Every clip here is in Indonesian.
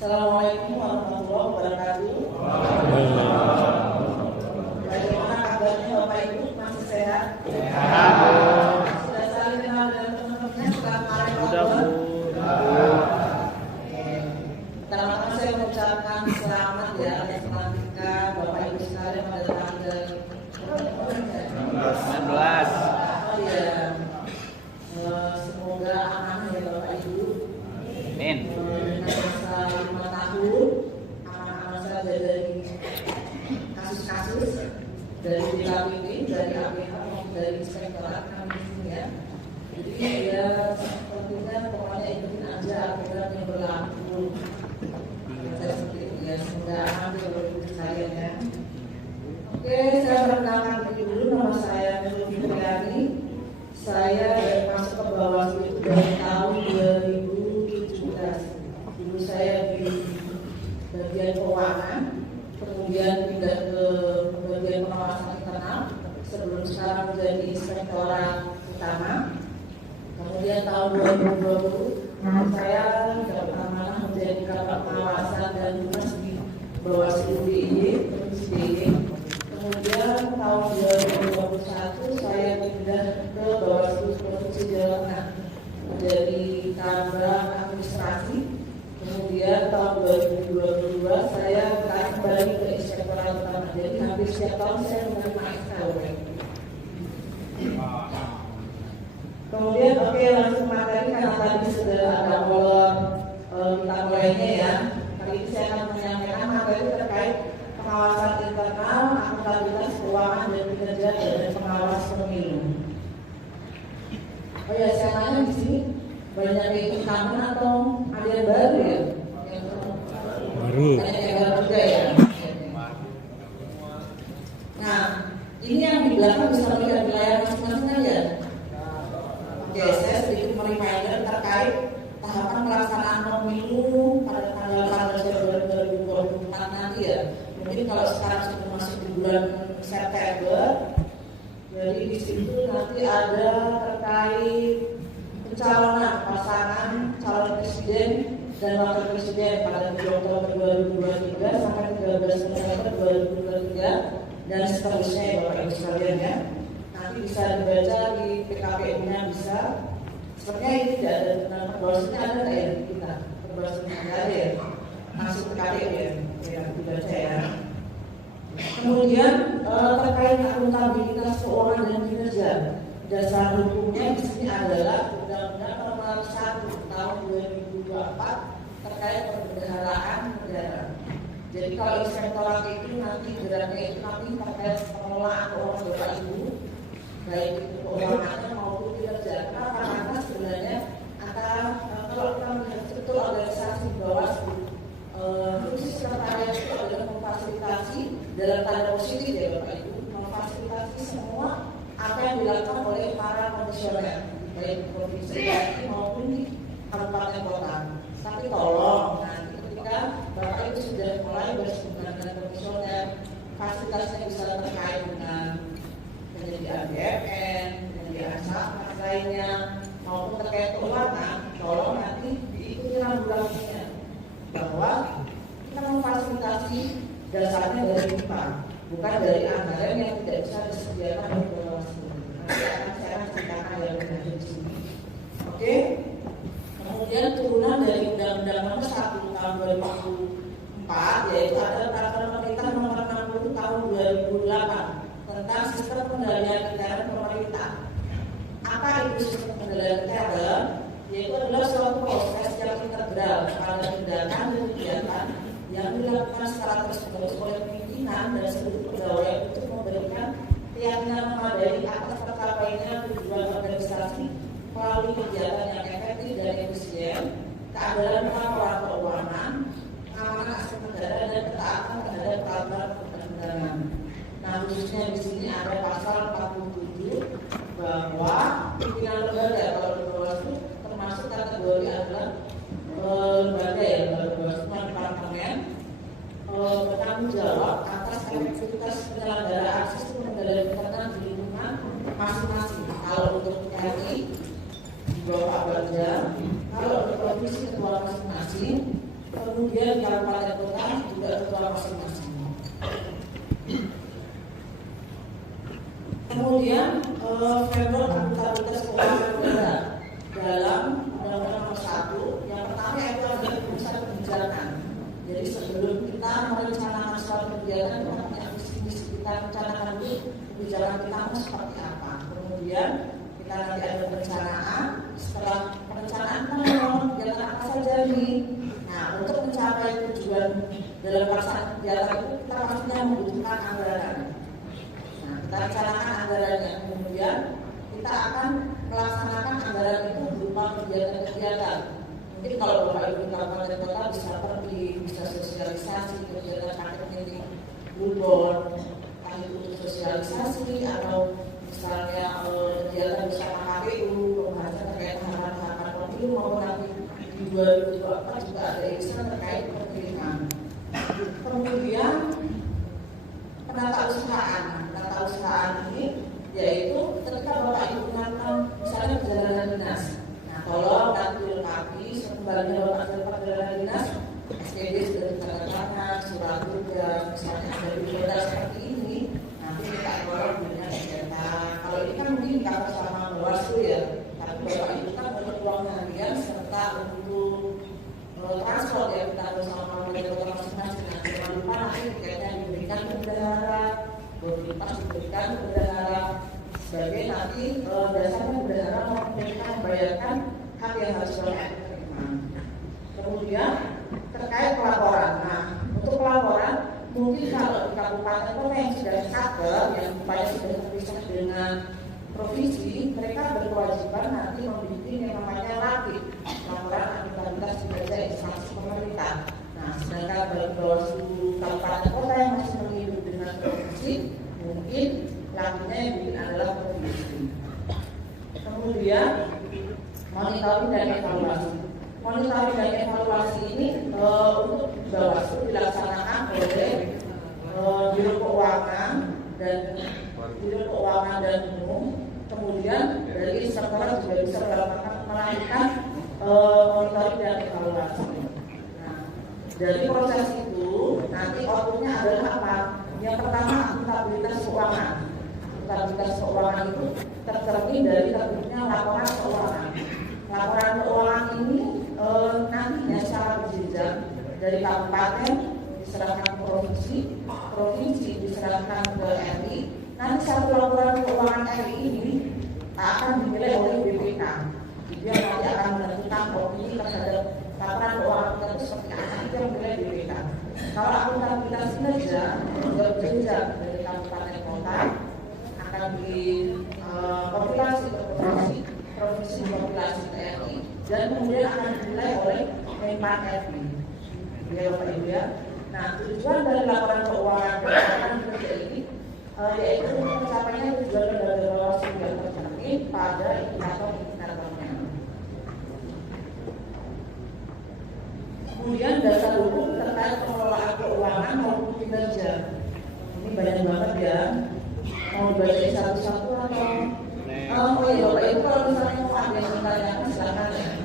Assalamualaikum warahmatullahi wabarakatuh. Bagaimana kabarnya Bapak Ibu? Masih sehat? Sudah saling kenal dengan teman-temannya setelah kemarin Ramadan? Pertama-tama saya mengucapkan selamat ya atas pelantikan Bapak Ibu sekalian pada tanggal 19. Oh iya. Semoga aman ya Bapak Ibu. Amin. Masa 5 tahun aman-aman saja dari kasus-kasus dari DKPP, dari APH maupun dari inspektorat kami di sini ya. Jadi ya sepertinya pokoknya ikutin aja aturan yang berlaku. Saya seperti itu ya, semoga aman ya Bapak Ibu sekalian ya. Oke, saya perkenalkan dulu, nama saya Nurul Fitriani. Saya masuk ke Bawaslu itu dari tahun 2017. Dulu saya di bagian keuangan, kemudian pindah ke bagian pengawasan internal, sebelum sekarang menjadi inspektorat utama. Kemudian tahun 2020 saya dapat amanah menjadi kabak pengawasan dan humas di Bawaslu DIY, Provinsi DIY. Kemudian tahun 2021 saya pindah ke Bawaslu Provinsi Jawa Tengah menjadi kabak administrasi. Kemudian tahun 2022 saya kembali ke inspektorat utama. Jadi hampir setiap tahun saya menerima SKW. Kemudian langsung materi karena tadi sudah ada molor kita mulainya ya. Kali ini saya akan menyampaikan materi terkait pengawasan internal, akuntabilitas keuangan dan kinerja dan pengawas pemilu. Oh ya, saya tanya di sini banyak yang ikut kamu atau ada yang baru ya? Baru. Banyak yang baru juga ya. Nah, ini yang di belakang bisa melihat di layar masing-masing aja. Oke, saya sedikit reminder terkait tahapan pelaksanaan pemilu pada tanggal 14 Februari 2024 nanti ya. Mungkin kalau sekarang sudah masuk di bulan September, jadi di situ nanti ada terkait pencalonan pasangan calon presiden dan wakil presiden pada 7 Oktober 2023 sampai 13 November 2023 dan seterusnya ya Bapak Ibu sekalian ya. Nanti bisa dibaca di PKPU-nya bisa. Sepertinya ini tidak ada tentang perbawaslunya, ada nggak ya di kita? Perbawaslunya nggak ada ya? Masuk PKPU ya, dibaca ya. Kemudian terkait akuntabilitas keuangan dan kinerja, dasar hukumnya di sini adalah Undang-Undang Nomor 1 Tahun 2024 terkait perbendaharaan negara. Jadi kalau inspektorat itu nanti geraknya itu nanti terkait pengelolaan keuangan Bapak Ibu, baik itu keuangannya maupun kinerja. Karena sebenarnya antara kalau kita melihat betul organisasi Bawaslu, fungsi sekretariat itu adalah memfasilitasi dalam tanda positif ya Bapak Ibu, memfasilitasi semua apa yang dilakukan oleh para komisioner baik provinsi maupun di kabupaten kota. Tapi tolong nanti ketika Bapak Ibu sudah mulai bersinggungan dengan komisioner, fasilitasnya bisa terkait dengan penyediaan BMN, penyediaan saat lainnya maupun terkait keuangan, tolong nanti diikuti rambu-rambunya bahwa kita memfasilitasi dasarnya dari IPA, bukan dari anggaran yang tidak bisa disediakan oleh Bawaslu. Nanti saya akan ceritakan yang lebih lanjut di sini. Oke. Kemudian turunan dari Undang-Undang Nomor 1 Tahun 2004 yaitu ada Peraturan Pemerintah Nomor 60 Tahun 2008 tentang sistem pengendalian intern pemerintah. Apa itu sistem pengendalian intern? Yaitu adalah suatu proses yang integral pada tindakan dan kegiatan yang dilakukan secara terus-menerus oleh pimpinan dan seluruh pegawai untuk memberikan keyakinan memadai atas tercapainya tujuan organisasi melalui kegiatan yang efektif dan efisien, keadilan pelaporan keuangan, pengamanan aset negara dan ketaatan terhadap peraturan perundang-undangan. Nah, khususnya di sini ada pasal 47 bahwa pimpinan lembaga kalau di Bawaslu termasuk kategori adalah lembaga ya, Bawaslu departemen bertanggung jawab atas efektivitas penyelenggaraan sistem pengendalian internal di lingkungan masing-masing. Kalau untuk TNI di bawah Pak Banja, kalau untuk provinsi ketua masing-masing, kemudian di kabupaten kota juga ketua masing-masing. Kemudian framework akuntabilitas keuangan negara dalam Undang-Undang Nomor 1, yang pertama itu adalah pusat kebijakan. Jadi sebelum kita merencanakan suatu kegiatan, kita punya visi-misi, kita rencanakan dulu kebijakan kita mau seperti apa. Kemudian kita nanti ada perencanaan. Setelah perencanaan kita mau kegiatan apa saja nih. Nah, untuk mencapai tujuan dalam pelaksanaan kegiatan itu kita pastinya membutuhkan anggaran. Nah, kita rencanakan anggarannya. Kemudian kita akan melaksanakan anggaran itu berupa kegiatan-kegiatan. Mungkin kalau Bapak Ibu kabupaten kota bisa pergi, bisa sosialisasi, kegiatan paket meeting, billboard, kami untuk sosialisasi atau misalnya kegiatan bersama KPU, pembahasan terkait tahapan-tahapan pemilu maupun nanti di 2024 juga ada event terkait pemilihan. Kemudian penata usahaan ini yaitu ketika Bapak Ibu melakukan misalnya perjalanan dinas. Nah, tolong nanti dilengkapi sekembalinya Bapak dapat perjalanan dinas, SPD sudah ditandatangan, surat tugas, misalnya ada di seperti ini, nanti kita keluar dengan cetak. Kalau ini kan mungkin kita sama Bawaslu ya, tapi Bapak Ibu kan untuk uang harian serta untuk transport ya kita harus sama pemerintah masing-masing. Nah, jangan lupa nanti tiketnya diberikan ke bendahara, pas diberikan ke bendahara sebagai nanti dasarnya bendahara mereka membayarkan hak yang harus mereka terima. Kemudian terkait pelaporan. Nah, untuk pelaporan mungkin kalau di kabupaten kota yang sudah satker, yang upaya sudah terpisah dengan provinsi, mereka berkewajiban nanti membuat yang namanya LAKIP, laporan akuntabilitas kinerja instansi pemerintah. Nah, sedangkan Bawaslu kabupaten kota yang masih mengirim dengan provinsi, mungkin LAKIP-nya yang bikin adalah provinsi. Kemudian monitoring dan evaluasi. Monitoring dan evaluasi ini untuk Bawaslu dilaksanakan oleh Biro Keuangan dan Umum. Kemudian dari sektor juga bisa melakukan monitoring dan evaluasi. Nah, dari proses itu nanti outputnya adalah apa? Yang pertama akuntabilitas keuangan. Akuntabilitas keuangan itu tercermin dari terbitnya laporan keuangan. Laporan keuangan ini nantinya secara berjenjang dari kabupaten diserahkan ke provinsi diserahkan ke RI. Nanti satu laporan keuangan RI ini akan dinilai oleh BPK. Dia nanti akan menentukan opini terhadap laporan keuangan kita itu seperti apa, itu yang dinilai BPK. Kalau akuntabilitas kinerja juga berjenjang dari kabupaten kota akan dikompilasi ke provinsi kompilasi ke RI dan kemudian akan dinilai oleh Menpan RI. Ya Bapak Ibu ya. Nah, tujuan dari laporan keuangan keuangan kerja ini yaitu untuk mencapainya tujuan lembaga Bawaslu yang tercermin pada indikator-indikatornya. Kemudian dasar hukum terkait pengelolaan keuangan maupun kinerja. Ini banyak banget ya. Mau dibacain satu-satu atau? Oh iya Bapak Ibu kalau misalnya mau ada yang ditanyakan silakan ya.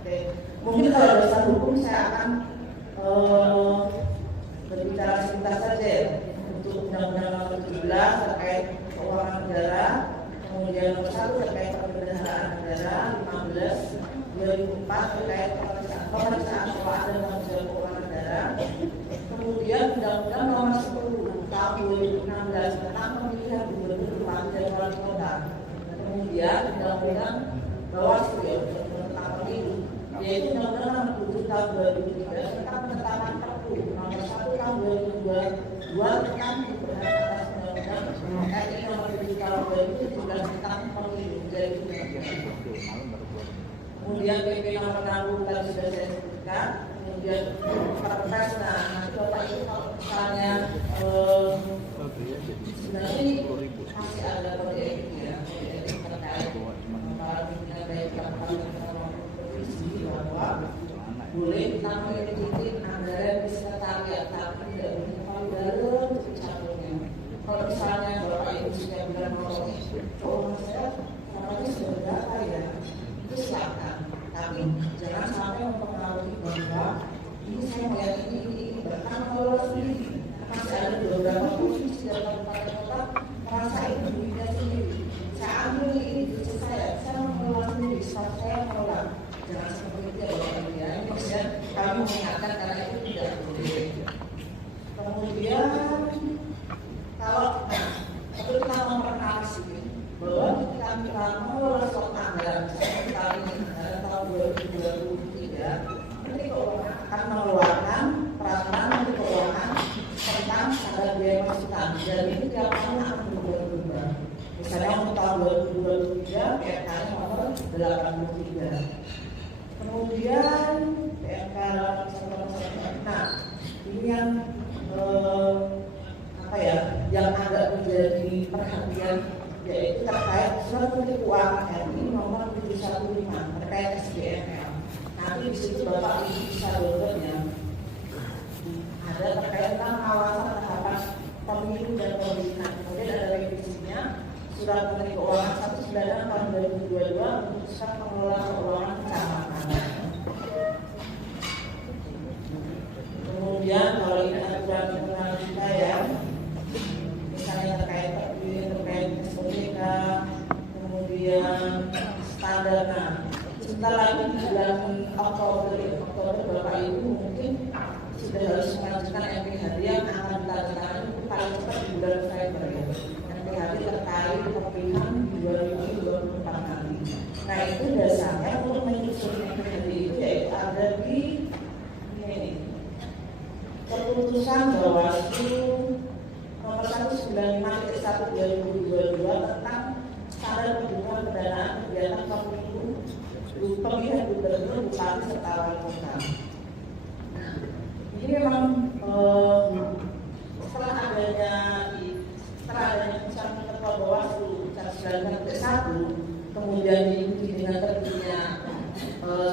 Oke. Mungkin kalau dasar hukum saya akan berbicara sebentar saja ya. Untuk Undang-Undang Nomor 17 terkait keuangan negara, kemudian Nomor 1 terkait perbendaharaan negara, 15/2004 terkait pemeriksaan keuangan dan tanggung jawab keuangan negara, kemudian Undang-Undang Nomor 10 tahun 2016 tentang pemilihan gubernur, bupati dan wali kota, kemudian Undang-Undang Bawaslu ya tentang pemilu, yaitu Undang-Undang Nomor 7 tahun 2013 tentang penetapan Perpu Nomor 1 tahun 2022 tentang perubahan atas Undang-Undang RI Nomor 7 tahun 2017 tentang pemilu. Kemudian PP Nomor 60 tadi sudah saya sebutkan. Kemudian Perpres. Nah, nanti Bapak Ibu kalau misalnya sebenarnya ini masih ada kode etik ya, kode etik terkait para pimpinan baik kabupaten maupun provinsi bahwa boleh kita mengikuti anggaran di sekretariat, tapi tidak boleh terlalu dalam campurnya. Kalau misalnya Bapak Ibu sudah bilang bahwa saya namanya sudah berapa ya, itu silakan. Tapi jangan sampai mempengaruhi bahwa teknis ya, kami mengingatkan karena itu tidak boleh. Kemudian kalau kita memperkenalkan bahwa kita mengelola suatu anggaran seperti kali ini tahun 2023, Menteri Keuangan akan mengeluarkan peraturan Menteri Keuangan tentang standar biaya masukan, dan ini tiap tahun akan berubah-ubah. Misalnya untuk tahun 2023 PMK nomor 83. Kemudian PMK 1. Nah, ini yang yang agak menjadi perhatian, yaitu terkait surat Menteri Keuangan RI nomor 715 terkait SBML. Nanti di situ Bapak Ibu bisa download ya. Ada terkait tentang pengawasan tahapan pemilu dan pemilihan. Kemudian ada revisinya surat Menteri Keuangan 19 tahun 2022 memutuskan pengelola keuangan kecamatan. Kemudian kalau ini aturan internal kita ya, misalnya terkait SOPK, kemudian standar. Nah, sebentar lagi di bulan Oktober Bapak Ibu mungkin sudah harus mengajukan MPHD yang akan ditandatangani paling cepat di bulan November ya. MPHD terkait pemilihan di 2024 nanti. Nah, itu dasarnya untuk menyusun MPHD itu yaitu ada di ini. Keputusan Bawaslu nomor 195/1 2022 tentang standar pendukungan pendanaan kegiatan pemilihan gubernur, bupati serta wali kota. Nah, ini memang setelah adanya putusan Ketua Bawaslu 195/1, kemudian diikuti dengan terbitnya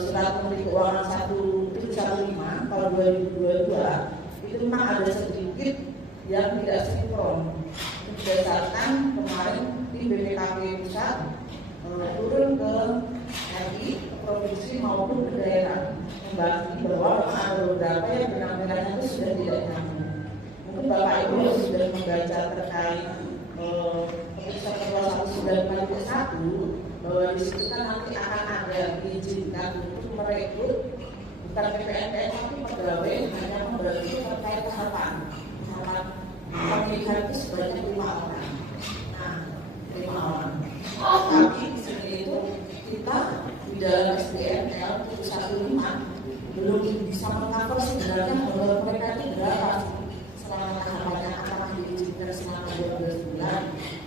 surat Menteri Keuangan 115 tahun 2022, itu memang ada sedikit yang tidak sinkron. Berdasarkan kemarin di BPKP pusat turun ke RI, provinsi maupun ke daerah, membahas bahwa ada beberapa yang penampilannya itu sudah tidak nyambung. Mungkin Bapak Ibu sudah membaca terkait keputusan Ketua 195/1 bahwa di situ kan nanti akan ada diizinkan untuk merekrut bukan PPNPN tapi pegawai hanya membantu terkait tahapan pemilihan itu sebanyak 5 orang. Nah, 5 orang. Tapi di sini itu kita di dalam SBML 115 belum bisa mengcover sebenarnya honor mereka itu berapa selama tahapannya, apakah diizinkan selama 12 bulan,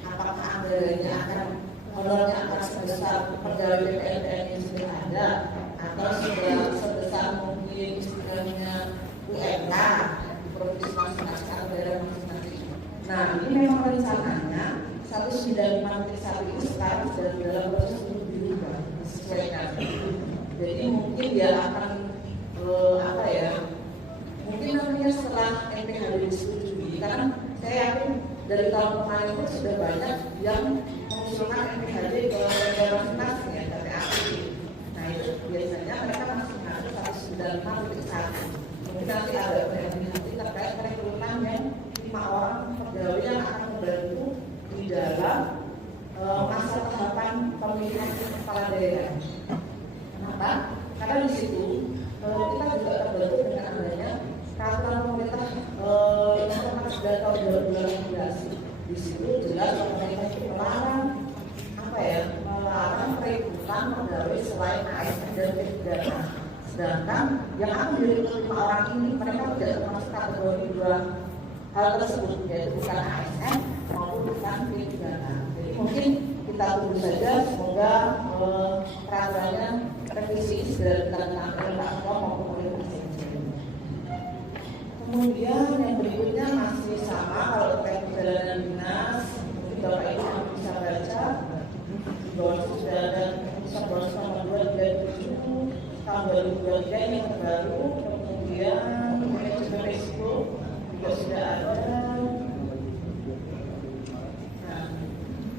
apakah anggarannya akan honornya akan sebesar pegawai PPNPN yang sudah ada atau sudah sebesar mungkin istilahnya UMK di provinsi masing-masing atau daerah masing-masing. Nah, ini memang rencananya 195/1 ini sekarang sudah dalam proses untuk dirubah, disesuaikan. Jadi mungkin dia akan mungkin nantinya setelah MPHD disetujui, karena saya yakin dari tahun kemarin itu sudah banyak yang mengusulkan MPHD ke daerah masing-masing ya, TPAP. Nah, itu biasanya mereka masih ada 195/1. Mungkin nanti ada nanti terkait perekrutan yang 5 orang pegawai yang akan membantu di dalam masa tahapan pemilihan kepala daerah. Kenapa? Karena di situ kita juga terbantu dengan adanya peraturan pemerintah nomor 11 tahun 2018. Di situ jelas pemerintah itu melarang perekrutan pegawai selain ASN dan P3K. Sedangkan yang akan direkrut 5 orang ini mereka tidak termasuk kategori 2 hal tersebut, yaitu bukan ASN maupun bukan P3K. Jadi mungkin kita tunggu saja, semoga peraturannya revisi ini segera ditandatangani oleh Pak Ketua maupun oleh Presiden. Kemudian yang berikutnya masih sama, kalau terkait perjalanan dinas, mungkin Bapak Ibu bisa baca di bawah sudah ada keputusan Bawaslu nomor 237 tahun 2023 yang terbaru. Kemudian manajemen risiko juga sudah ada. Nah,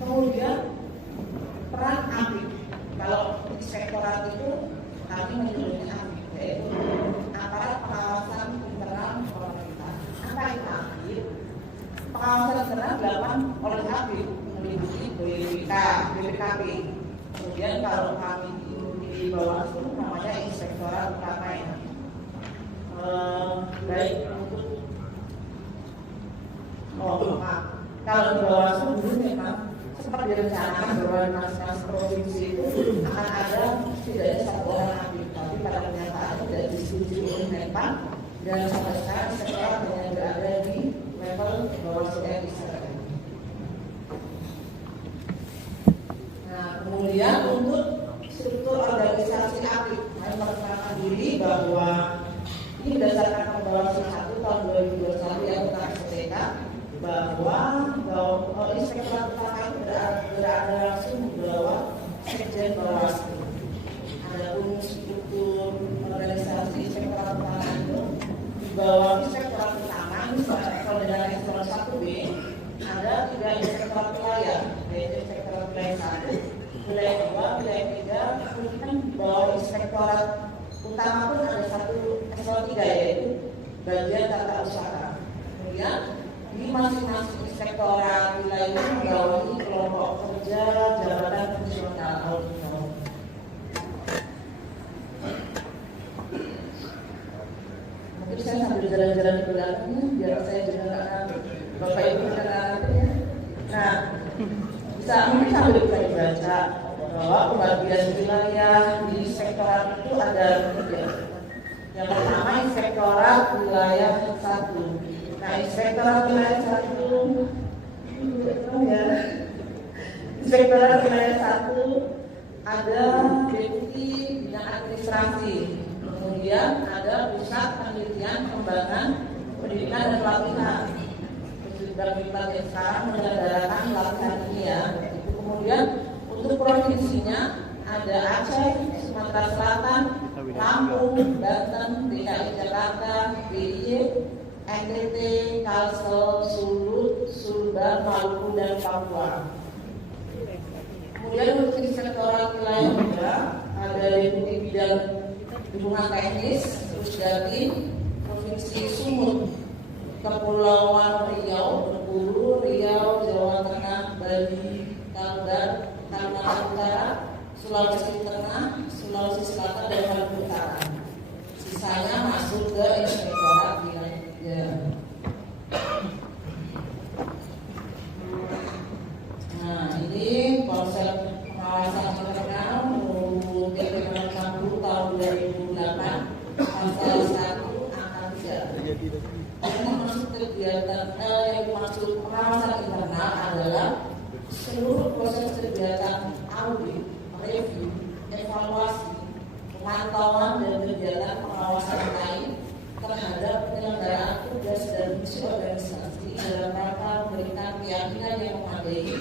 kemudian peran APIK. Kalau inspektorat itu kami menyebutnya APIK, yaitu aparat pengawasan internal pemerintah. Apa itu APIK? Pengawasan internal dilakukan oleh APIK meliputi BPKP. Kemudian kalau kami di Bawaslu namanya Inspektorat Utama. baik untuk kalau di Bawaslu dulu memang sempat direncanakan bahwa dinas provinsi itu akan ada setidaknya 1 orang aktif, tapi pada kenyataannya tidak disetujui oleh Menpan dan sampai sekarang sekolah hanya berada di level Bawaslu RI. Nah, kemudian untuk struktur organisasi aktif, kami memperkenalkan diri bahwa ini berdasarkan Bawaslu 1 tahun 2021 yang tentang SPK, bahwa inspektorat utama itu berada langsung di bawah Sekjen Bawaslu. Adapun struktur organisasi inspektorat utama itu di bawah inspektorat utama ini kalau dengan eselon 1B ada 3 inspektorat wilayah, yaitu inspektorat wilayah 1, wilayah 2, wilayah 3, kemudian di bawah inspektorat utama pun ada 1 eselon 3 yaitu bagian tata usaha. Kemudian di masing-masing inspektorat wilayah itu menggawangi kelompok kerja jabatan fungsional auditor. Mungkin saya sambil jalan-jalan di belakangnya biar saya juga nggak Bapak Ibu ya. Nah, mungkin sambil bisa dibaca bahwa pembagian wilayah di inspektorat itu ada 3. Yang pertama inspektorat wilayah 1. Nah, inspektorat wilayah 1 inspektorat wilayah 1 ada deputi bidang administrasi, kemudian ada pusat penelitian pengembangan pendidikan dan pelatihan. Pusat yang sekarang menyelenggarakan pelatihan ini ya. Kemudian untuk provinsinya ada Aceh, Sumatera Selatan, Lampung, Banten, DKI Jakarta, DIY, NTT, Kalsel, Sulut, Sumbar, Maluku, dan Papua. Kemudian untuk inspektorat wilayah juga ada deputi bidang hubungan teknis, Rusdati, Provinsi Sumut, Kepulauan Riau, Bengkulu, Riau, Jawa Tengah, Bali, Kalbar, Kalimantan Utara, Sulawesi Tengah, Sulawesi Selatan, dan Maluku Utara. Sisanya masuk ke inspektorat wilayah. Nah, ini konsep pengawasan internal menurut PP No. 60 tahun 2008 pasal 1 angka 3. Yang dimaksud kegiatan yang dimaksud pengawasan internal adalah seluruh proses kegiatan audit, review, evaluasi, pemantauan dan kegiatan pengawasan lain terhadap penyelenggaraan tugas dan fungsi organisasi dalam rangka memberikan keyakinan yang memadai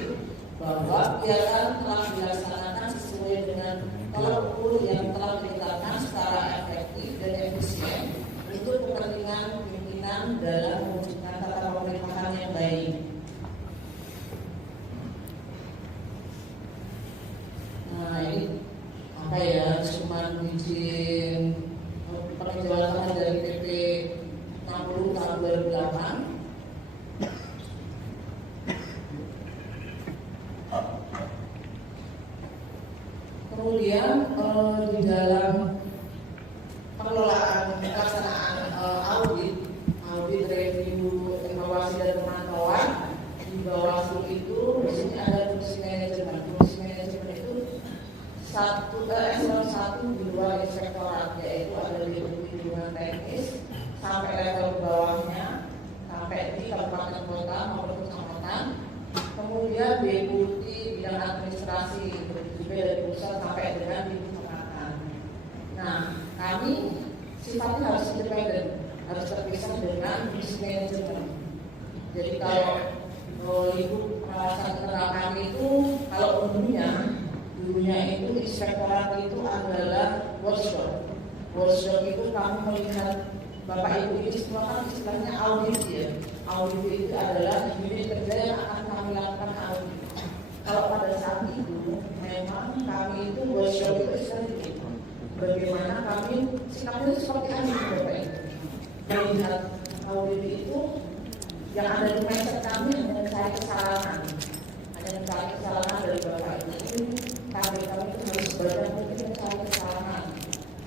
bahwa kegiatan telah dilaksanakan sesuai dengan tolak ukur yang telah ditetapkan secara efektif dan efisien untuk kepentingan pimpinan dalam mewujudkan tata pemerintahan yang baik. Nah, ini apa ya, cuma izin peninjauan dari PP 60 tahun 2008. Kemudian di dalam pengelolaan pelaksanaan audit review, evaluasi dan pemantauan di Bawaslu itu di sini ada fungsi manajemen. Fungsi manajemen itu eselon 1 di luar inspektorat, yaitu ada di hubungan teknis sampai level bawahnya sampai di kabupaten kota maupun kecamatan. Kemudian deputi bidang administrasi juga dari pusat sampai dengan di kecamatan. Nah, kami sifatnya harus independen, harus terpisah dengan fungsi manajemen. Jadi kalau lingkup pengawasan internal kami itu kalau dulunya itu inspektorat itu adalah watchdog. Watchdog itu kami melihat Bapak Ibu ini semua kan istilahnya audit ya. Audit itu adalah unit kerja yang akan kami lakukan audit. Kalau pada saat itu memang kami itu watchdog itu istilahnya bagaimana kami sikapnya itu seperti apa Bapak Ibu. Melihat audit itu yang ada di mindset kami hanya mencari kesalahan. Dari Bapak Ibu. Kami itu harus sebanyak mungkin mencari kesalahan.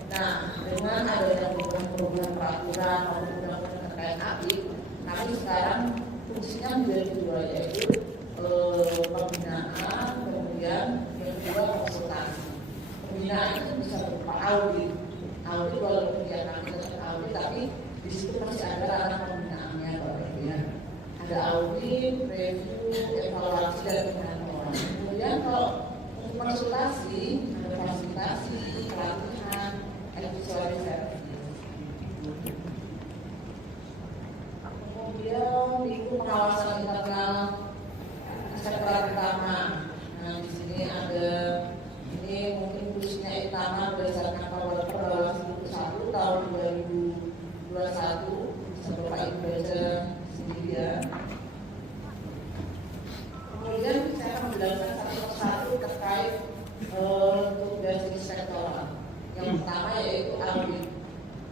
Nah, dengan adanya perubahan peraturan maupun undang-undang terkait audit, tapi sekarang fungsinya menjadi dua, yaitu pembinaan, kemudian yang kedua konsultasi. Pembinaan itu bisa berupa audit walaupun dia nanti tetap audit, tapi di situ masih ada ranah pembinaannya, ada audit, review, evaluasi dan pengawasan. Kemudian kalau untuk konsultasi, ada fasilitasi, pelatihan, advisory service. Kemudian itu pengawasan internal sektor utama. Nah, di sini ada mungkin khususnya utama berdasarkan perbawaslu 1 tahun 2021, bisa Bapak Ibu baca sendiri ya. Kemudian saya akan menjelaskan satu persatu terkait tugas sektoral. Yang pertama yaitu audit.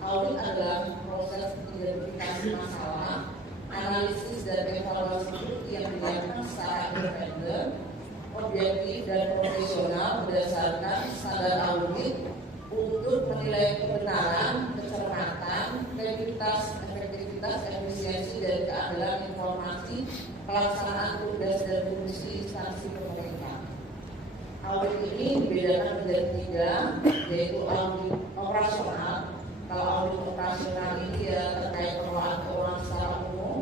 Audit adalah proses identifikasi masalah, analisis dan evaluasi yang dilakukan secara independen, objektif dan profesional berdasarkan standar audit untuk menilai kebenaran, kecermatan, efektivitas, efisiensi dan keadilan informasi pelaksanaan tugas dan fungsi instansi pemerintah. Audit ini dibedakan menjadi 3, yaitu audit operasional. Kalau audit operasional ini ya terkait pengelolaan keuangan secara umum.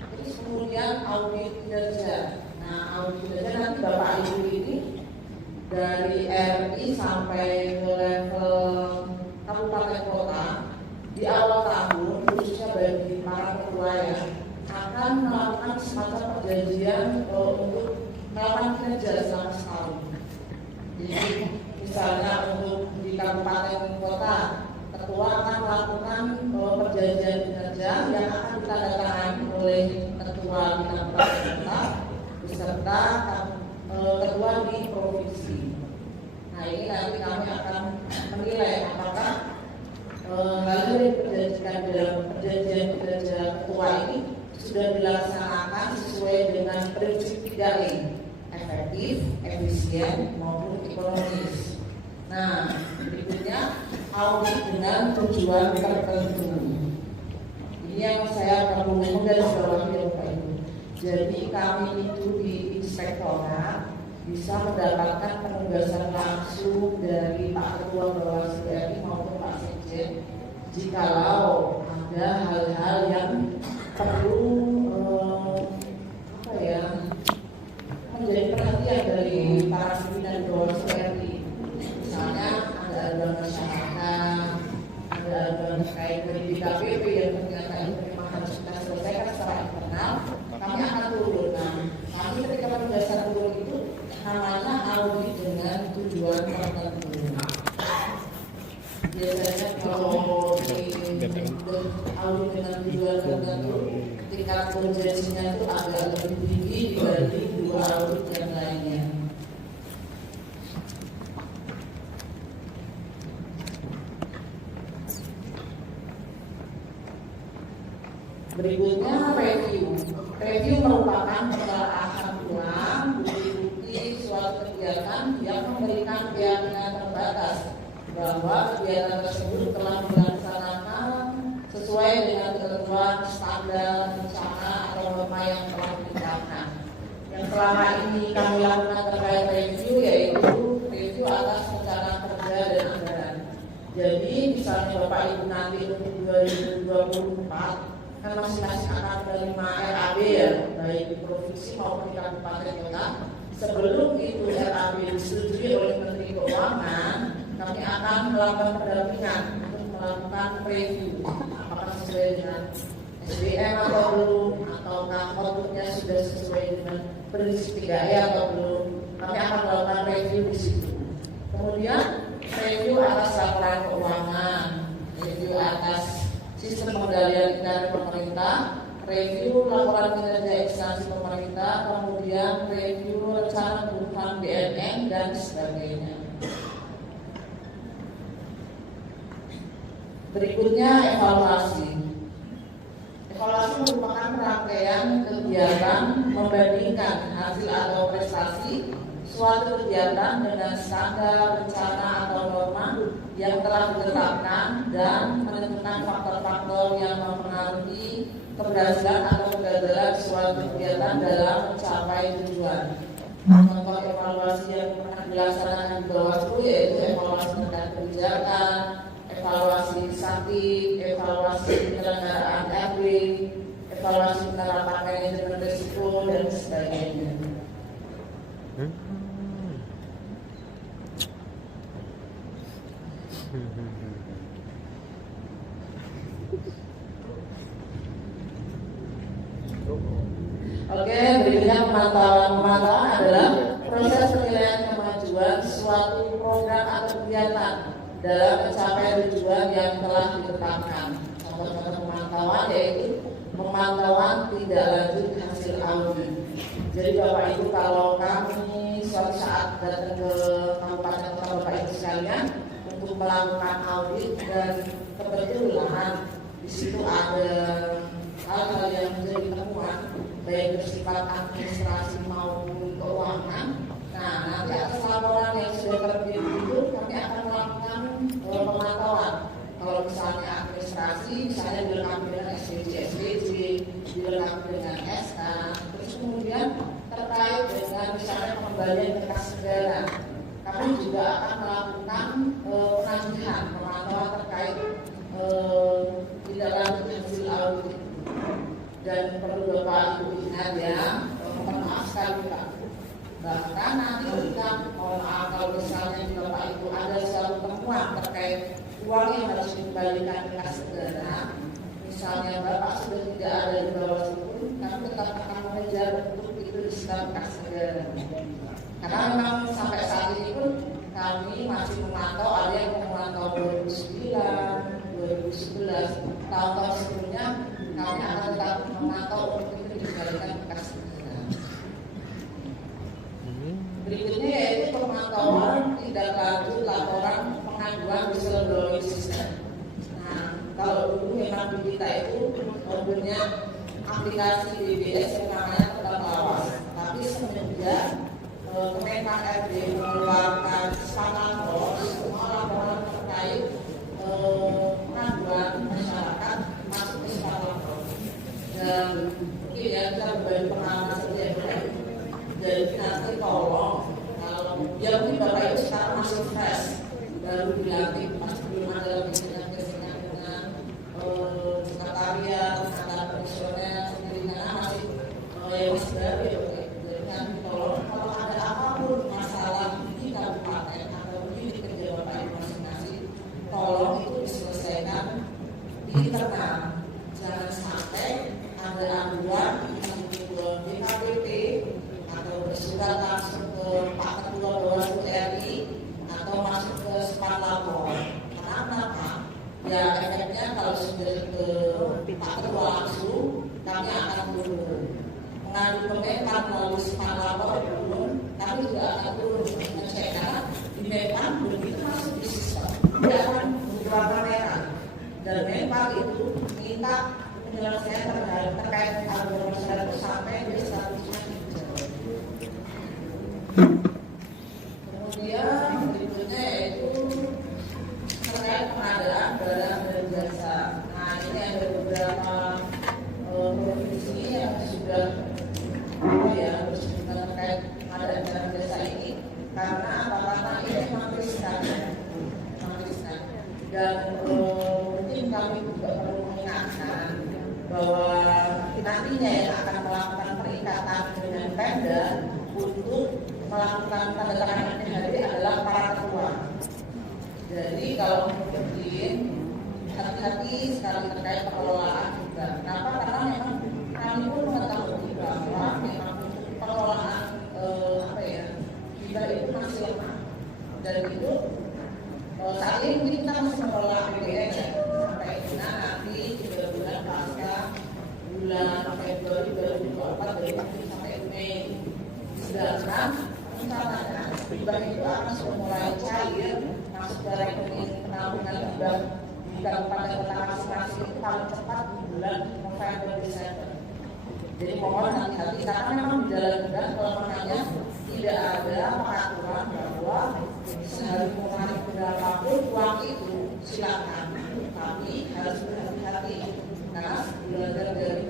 Terus kemudian audit kinerja. Nah, audit kinerja nanti Bapak Ibu ini dari RI sampai ke level kabupaten kota di awal tahun, khususnya bagi para ketua ya, akan melakukan semacam perjanjian untuk melakukan kinerja selama setahun. Jadi misalnya untuk di kabupaten kota, ketua akan melakukan perjanjian kinerja yang akan ditandatangani oleh ketua di kabupaten kota beserta ketua di provinsi. Nah, ini nanti kami akan menilai apakah hal yang diperjanjikan dalam perjanjian kinerja ketua ini sudah dilaksanakan sesuai dengan prinsip 3E, efektif, efisien maupun ekonomis. Nah, berikutnya audit dengan tujuan tertentu. Ini yang saya perlu menggarisbawahi ya Bapak Ibu. Jadi kami itu di inspektorat bisa mendapatkan penugasan langsung dari Pak Ketua Bawaslu RI maupun Pak Sekjen jikalau ada hal-hal yang perlu menjadi perhatian dari para pimpinan Bawaslu RI. Misalnya ada aduan masyarakat, ada aduan terkait dari DKPP yang ternyata itu memang harus kita selesaikan secara internal, kami akan turun. Nah, kami ketika penugasan turun itu namanya audit dengan tujuan tertentu. Biasanya kalau audit dengan tujuan tertentu, tingkat urgensinya itu agak lebih tinggi dibanding 2 audit yang lainnya. Berikutnya review. Review merupakan penelaahan ulang bukti-bukti suatu kegiatan yang memberikan keyakinan terbatas bahwa kegiatan tersebut telah dilaksanakan sesuai dengan ketentuan standar rencana atau norma yang telah ditetapkan. Yang selama ini kami lakukan terkait review yaitu review atas rencana kerja dan anggaran. Jadi misalnya Bapak Ibu nanti untuk 2024 kan masing-masing akan menerima RAB ya, baik di provinsi maupun di kabupaten kota. Sebelum itu RAB disetujui oleh Menteri Keuangan, kami akan melakukan pendampingan untuk melakukan review apakah sesuai dengan SDM atau belum, ataukah outputnya sudah sesuai dengan prinsip 3E atau belum. Kami akan melakukan review di situ. Kemudian review atas laporan keuangan, review atas sistem pengendalian kinerja pemerintah, review laporan kinerja instansi pemerintah, kemudian review rencana kebutuhan BNN dan sebagainya. Berikutnya evaluasi. Evaluasi merupakan rangkaian kegiatan membandingkan hasil atau prestasi suatu kegiatan dengan standar, rencana atau norma yang telah ditetapkan dan menentukan faktor-faktor yang mempengaruhi keberhasilan atau kegagalan suatu kegiatan dalam mencapai tujuan. Contoh evaluasi yang pernah dilaksanakan di Bawaslu yaitu evaluasi terkait kebijakan, evaluasi sakit, evaluasi penyelenggaraan RW, evaluasi penerapan manajemen risiko dan sebagainya. Oke, berikutnya pemantauan adalah proses penilaian kemajuan suatu program atau kegiatan dalam mencapai tujuan yang telah ditetapkan. Contoh-contoh pemantauan yaitu pemantauan tidak lanjut hasil audit. Jadi Bapak Ibu, kalau kami suatu saat datang ke kabupaten kota Bapak Ibu sekalian untuk melakukan audit dan kebetulan di situ ada hal-hal yang menjadi temuan baik bersifat administrasi maupun keuangan. Nah, nanti atas laporan yang sudah terbit itu kami akan melakukan pemantauan. Kalau misalnya administrasi, misalnya dilengkapi dengan SDG, dilengkapi dengan SK, terus kemudian terkait dengan misalnya pengembalian berkas negara, kami juga akan melakukan penagihan pemantauan terkait tidak lanjut hasil audit. Dan perlu Bapak Ibu ingat ya, mohon maaf sekali Pak. Bahkan nanti kita mohon maaf kalau misalnya di Bapak Ibu ada suatu temuan terkait uang yang harus dikembalikan ke kas negara, misalnya Bapak sudah tidak ada di Bawaslu, kami tetap akan mengejar untuk itu disita kas negara. Karena memang sampai saat ini pun kami masih memantau, ada yang memantau 2009, 2011, tahun-tahun sebelumnya kami akan tetap memantau untuk itu dikembalikan ke kas negara. Berikutnya yaitu pemantauan tidak lanjut laporan pengaduan whistleblower system. Nah, kalau dulu memang di kita itu punya aplikasi DBS yang namanya Tetap Lawas, tapi semenjak Kemenpan RB mengeluarkan Spakapol, semua laporan terkait pengaduan masyarakat masuk ke Spakapol. Dan mungkin ya kita berbagi pengalaman saja ya. Jadi nanti tolong kalau ya mungkin Bapak Ibu sekarang masih fresh, baru dilantik, masih belum ada dengan sekretariat, antara komisioner sendiri karena masih masih baru ya. Jadi nanti tolong kalau ada apapun masalah di kabupaten atau di kerja Bapak Ibu masing-masing, tolong itu diselesaikan di internal. Jangan sampai ada aduan yang ke DKPP atau bersurat langsung ke Pak Ketua Bawaslu RI atau masuk ke Span Lapor. Karena apa? Ya efeknya kalau sudah ke Pak Ketua langsung, kami akan turun mengadu Kemenpan melalui Span Lapor turun, kami juga akan turun mengecek karena di Menpan begitu masuk di sistem dia akan berwarna merah dan Menpan itu minta penyelesaian terkait aduan masyarakat sampai di statusnya hijau. Kemudian berikutnya yaitu terkait pengadaan barang dan jasa. Nah ini ada beberapa provinsi yang sudah bersinggungan terkait pengadaan barang jasa ini karena apa-apa ini memang riskan. Dan mungkin kami juga perlu mengingatkan bahwa nantinya yang akan melakukan perikatan dengan Pemda untuk melakukan tanda tangan NHD adalah para ketua. Jadi kalau mungkin hati-hati sekali terkait pengelolaan juga. Kenapa? Karena memang kami pun mengetahui bahwa memang pengelolaan kita itu masih lemah dan itu saat ini mungkin kita masih mengelola APBN ya sampai nanti 3 bulan pasca bulan Februari 2024 dari sampai Mei. Sedangkan rencananya hibah itu akan sudah mulai cair masuk ke rekening penampungan hibah di kabupaten kota masing-masing itu paling cepat di bulan November Desember. Jadi mohon hati-hati karena memang di dalam hibah kelemahannya tidak ada peraturan bahwa sehari mengenai berapapun uang itu silakan, tapi harus berhati-hati karena belajar dari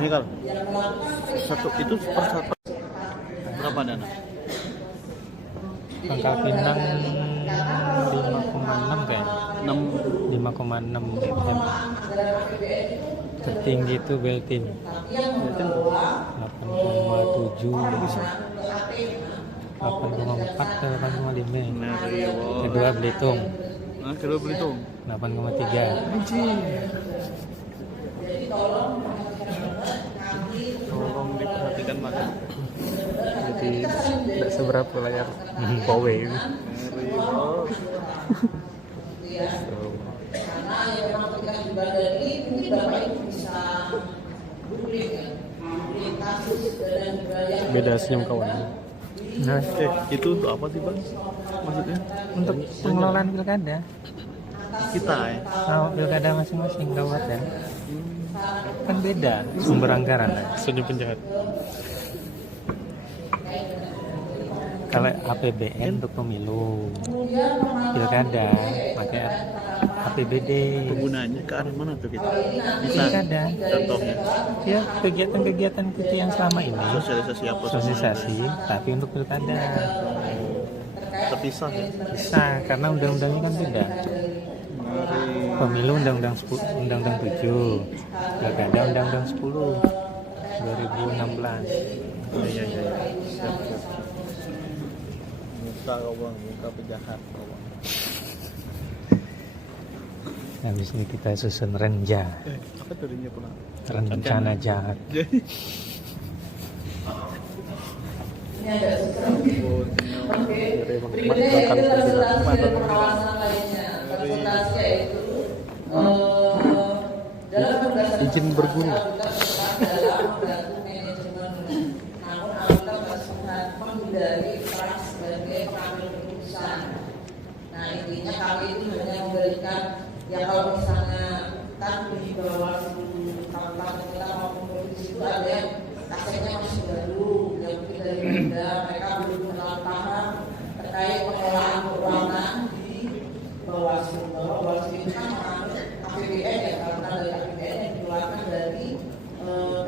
Ini kan yang melakukan satu itu per satu berapa dana? Pangkal Pinang 5,6 kayaknya. 6 5,6 M. Tertinggi itu Beltin 8,7, 8,4 ke 8,5. Kedua Belitung Nah, kedua Belitung 8,3. tolong diperhatikan banget. Jadi tidak seberapa layar Huawei ini. karena yang memang ketika di badan ini mungkin Bapak Ibu bisa googling ya, googling kasus dan juga yang Beda senyum kawan. Nah, itu untuk apa sih Bang? Maksudnya? Untuk pengelolaan pilkada. Kita ya. Nah, pilkada masing-masing kabupaten kan beda sumber anggaran. Senyum penjahat. Kalau APBN untuk pemilu, pilkada pakai APBD. Penggunaannya ke arah mana tuh kita? Bisa Pilkada, contohnya ya kegiatan-kegiatan kita yang selama ini sosialisasi apa sosialisasi, tapi untuk pilkada terpisah ya. bisa karena undang-undangnya kan beda. Pemilu undang-undang 7, pilkada undang-undang 10 2016. Iya. Siap. Muka kau Bang, muka penjahat kau Bang. Habis ini kita susun renja, Apa tadinya pula? rencana jahat. Jadi berikutnya yaitu konsultasi dan pengawasan lainnya. Konsultasi yaitu dalam berdasarkan Izin berguru. dalam membantu manajemen, namun anggota bersifat menghindari peran sebagai pengambil keputusan. Nah intinya kami itu hanya memberikan ya kalau misalnya kan di bawah kabupaten kita maupun provinsi itu ada yang asetnya masih baru, yang mungkin dari Pemda mereka belum kenal paham terkait pengelolaan keuangan di Bawaslu. Bawaslu itu kan mengambil APBN ya, karena dari APBN yang dikeluarkan dari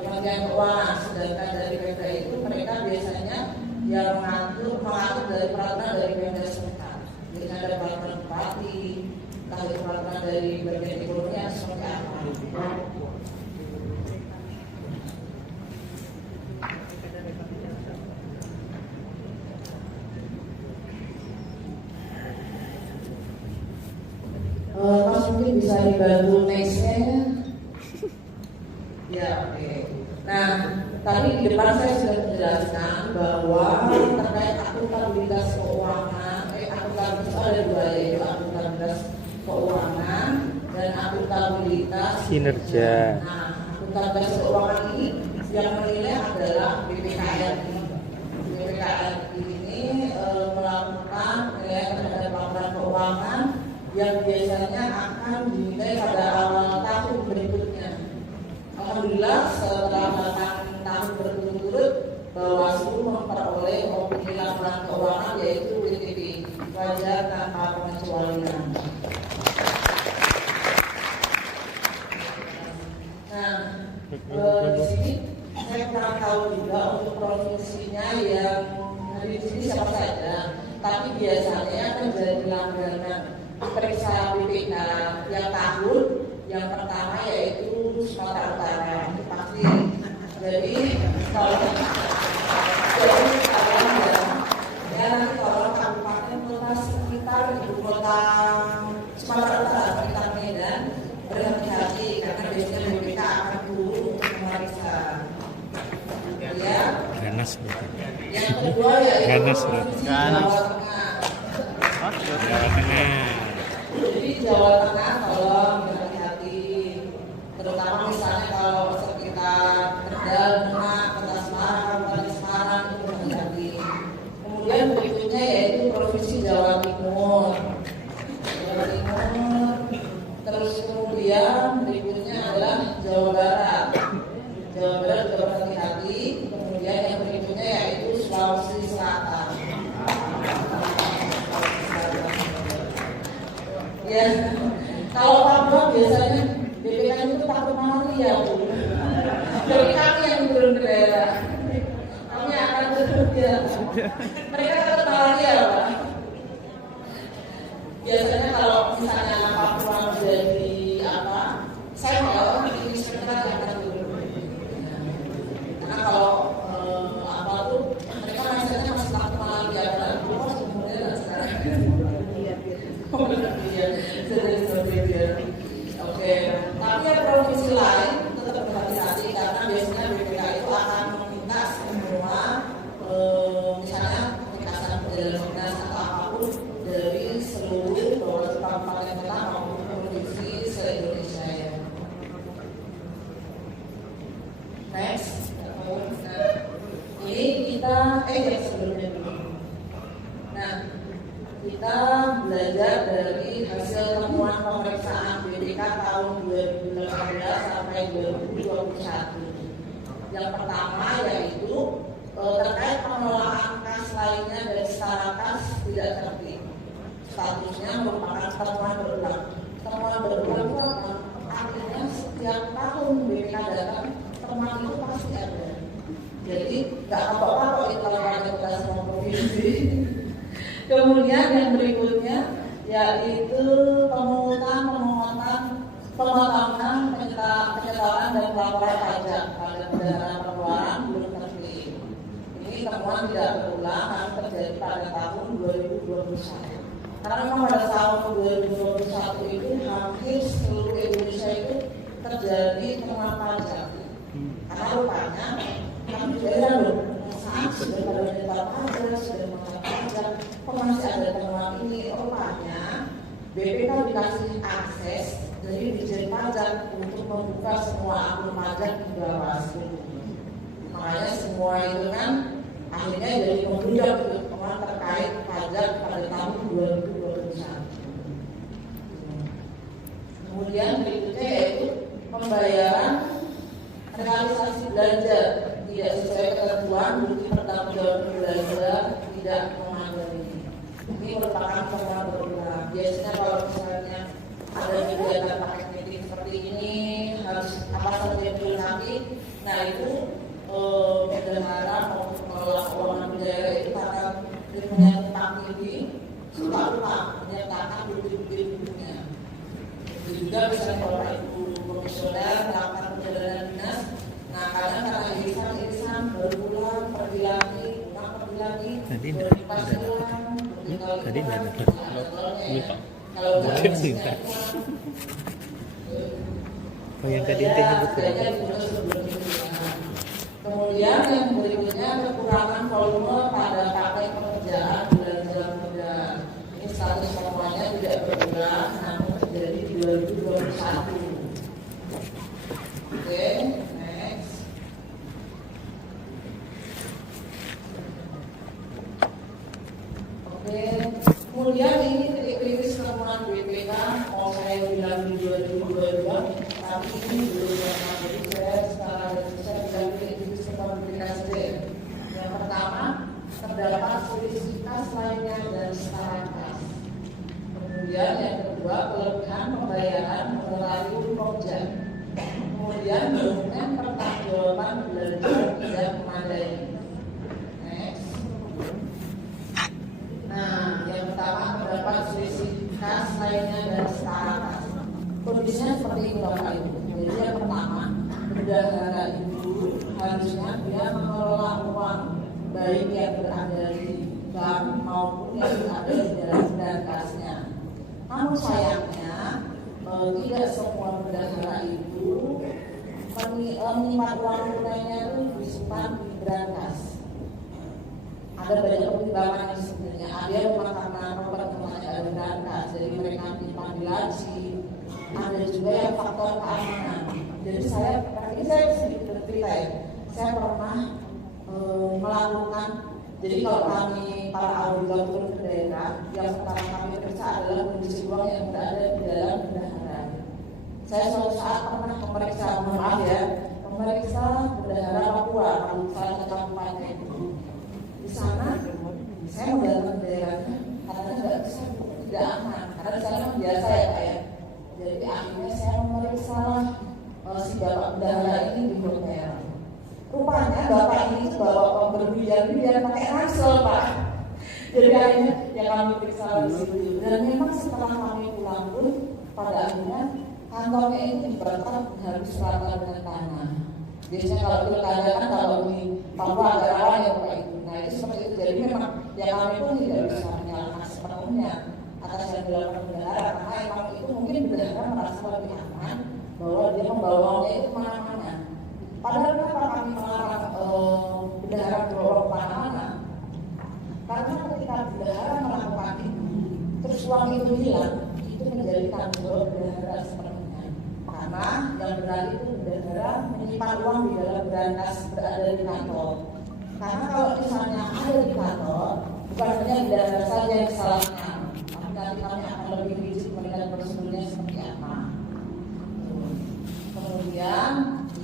Kementerian Keuangan, sedangkan dari Pemda itu mereka biasanya yang mengatur dari peraturan dari Pemda setempat. Jadi ada peraturan bupati, ada peraturan dari bagian ekonomi yang seperti apa. Mas mungkin bisa dibantu nextnya. Ya oke. Nah tadi di depan saya sudah menjelaskan bahwa terkait akuntabilitas keuangan, akuntabilitas ada dua yaitu akuntabilitas keuangan dan akuntabilitas Kinerja. Nah akuntabilitas keuangan ini yang menilai adalah BPKRI. BPKRI ini melakukan penilaian terhadap laporan keuangan yang biasanya akan dinilai pada awal tahun berikutnya. Alhamdulillah setelah 8 tahun berturut-turut Bawaslu memperoleh opini laporan keuangan yaitu WTP, wajar tanpa pengecualian. Nah, di sini saya kurang tahu juga untuk provinsinya yang di sini siapa saja, tapi biasanya menjadi langganan periksa BPK yang tahun yang pertama yaitu Sumatera Utara itu pasti. Jadi kalau nanti kalau kabupaten kota sekitar ibu kota Sumatera Utara sekitar Medan berhati-hati karena biasanya BPK akan turun untuk memeriksa. Ya. Ganas. Yang kedua yaitu Ganas. Jawa Tengah. Jadi Jawa Tengah tolong berhati-hati, terutama misalnya kalau sekitar Kendal, Demak, Kota Semarang, Kabupaten Semarang itu berhati-hati. Kemudian berikutnya yaitu Provinsi Jawa Timur. Terus kemudian berikutnya adalah Jawa Barat. Jawa Barat juga berhati-hati. Kemudian yang berikutnya yaitu Sulawesi Selatan. Ya, kalau Papua biasanya BPK itu takut malaria, Bu. Jadi kami yang turun ke daerah. Kami akan turun ya. Mereka takut malaria, Pak. Biasanya kalau misalnya Papua menjadi saya mau ini sebentar yang akan turun. Karena kalau mereka mindsetnya masih takut malaria, karena dulu sebenarnya sekarang. Oke, tapi provinsi lain tetap berhati-hati karena biasanya BPK itu akan meminta semua misalnya peningkatan perjalanan dinas atau apapun dari seluruh kabupaten kota maupun provinsi se-Indonesia ya. Next, ini kita yang sebelumnya dulu. Nah, kita belajar dari hasil temuan pemeriksaan BPK tahun 2018 sampai 2021. Yang pertama yaitu terkait pengelolaan kas lainnya dari setara kas tidak tertib. Statusnya merupakan temuan berulang. Temuan berulang itu apa? Artinya setiap tahun BPK datang temuan itu pasti ada. Jadi nggak apa-apa itu kalau ada kita semua provinsi. Kemudian yang berikutnya yaitu pemotongan, penyetoran dan pelaporan pajak pada kendaraan pengeluaran belum tertib. Ini temuan tidak berulang karena terjadi pada tahun 2021. Karena memang pada tahun 2021 itu hampir seluruh Indonesia itu terjadi temuan pajak. Karena rupanya kami juga loh, saat sudah pada menyetor pajak, sudah mengeluarkan pajak, kok masih ada temuan ini? Rupanya BPK dikasih akses dari Dirjen Pajak untuk membuka semua akun pajak di Bawaslu. Makanya semua itu kan akhirnya jadi membludak temuan terkait pajak pada tahun 2021. Kemudian berikutnya yaitu pembayaran realisasi belanja tidak sesuai ketentuan bukti pertanggungjawaban belanja tidak memadai. Ini merupakan temuan berulang. Biasanya kalau misalnya ada kegiatan paket meeting seperti ini harus apa saja yang dilengkapi. Nah itu bendahara maupun pengelola keuangan negara itu karena punya tentang ini suka lupa menyertakan bukti-buktinya. Itu juga misalnya kalau ibu komisioner melakukan perjalanan dinas, nah kadang karena irisan baru pulang pergi lagi tadi pas pulang tadi Lupa. kalau yang tadi itu kemudian yang berikutnya kekurangan volume pada paket pekerjaan belanja modal. Ini status semuanya tidak berulang namun terjadi di 2021. Oke, next. Oke, kemudian ini titik kritis temuan BPK mau saya bilang di 2022, tapi ini belum pernah jadi saya secara bisa bilang titik kritis temuan BPK. Yang pertama, terdapat selisih kas lainnya dan setara kas. Kemudian yang kedua, kelebihan pembayaran melalui Pokja. Kemudian dokumen pertanggungjawaban belanja tidak memadai. Next. Nah, yang pertama terdapat selisih kas lainnya dan setara kas. Kondisinya seperti ini Bapak Ibu. Jadi yang pertama, bendahara itu harusnya dia mengelola uang baik yang berada di bank maupun yang berada di dalam berangkasnya. Namun sayangnya tidak semua bendahara itu menyimpan uang tunainya itu disimpan di berangkas. Ada banyak pertimbangan sebenarnya. Ada yang karena pertemuannya ada berangkas, jadi mereka menyimpan di laci. Ada juga yang faktor keamanan. Jadi ini saya sedikit bercerita ya. Saya pernah melakukan. Jadi kalau kami para auditor turun ke daerah, yang pertama kami periksa adalah kondisi uang yang berada di dalam bendahara. Saya suatu saat pernah memeriksa bendahara Papua, salah satu kabupaten itu. Di sana, saya mendatangi daerahnya, katanya nggak bisa, tidak aman, karena di sana biasa ya Pak ya. Jadi akhirnya saya memeriksa lah bapak bendahara ini di hotel. Rupanya bapak ini bawa berbiliar-biliar pakai ransel Pak. Jadi akhirnya yang kami periksa di situ. Dan memang setelah kami pulang pun pada akhirnya kantornya itu diperketat harus rata dengan tanah. Biasanya kalau pilkada kan kalau di Papua agak rawan ya Pak itu. Nah itu seperti itu. Jadi memang ya kami pun tidak bisa menyalahkan sepenuhnya atas yang dilakukan bendahara, karena emang itu mungkin bendahara merasa lebih aman bahwa dia membawanya itu kemana-mana. Padahal kenapa kami melarang bendahara berbawa kemana-mana? Karena ketika bendahara melakukan itu, terus uang itu hilang, itu menjadi tanggung jawab bendahara sepenuhnya. Karena yang benar itu bendahara menyimpan uang di dalam berangkas berada di kantor. Karena kalau misalnya ada di kantor, bukan hanya bendahara saja yang disalahkan, tapi nanti kami akan lebih rinci melihat prosedurnya seperti apa. Kemudian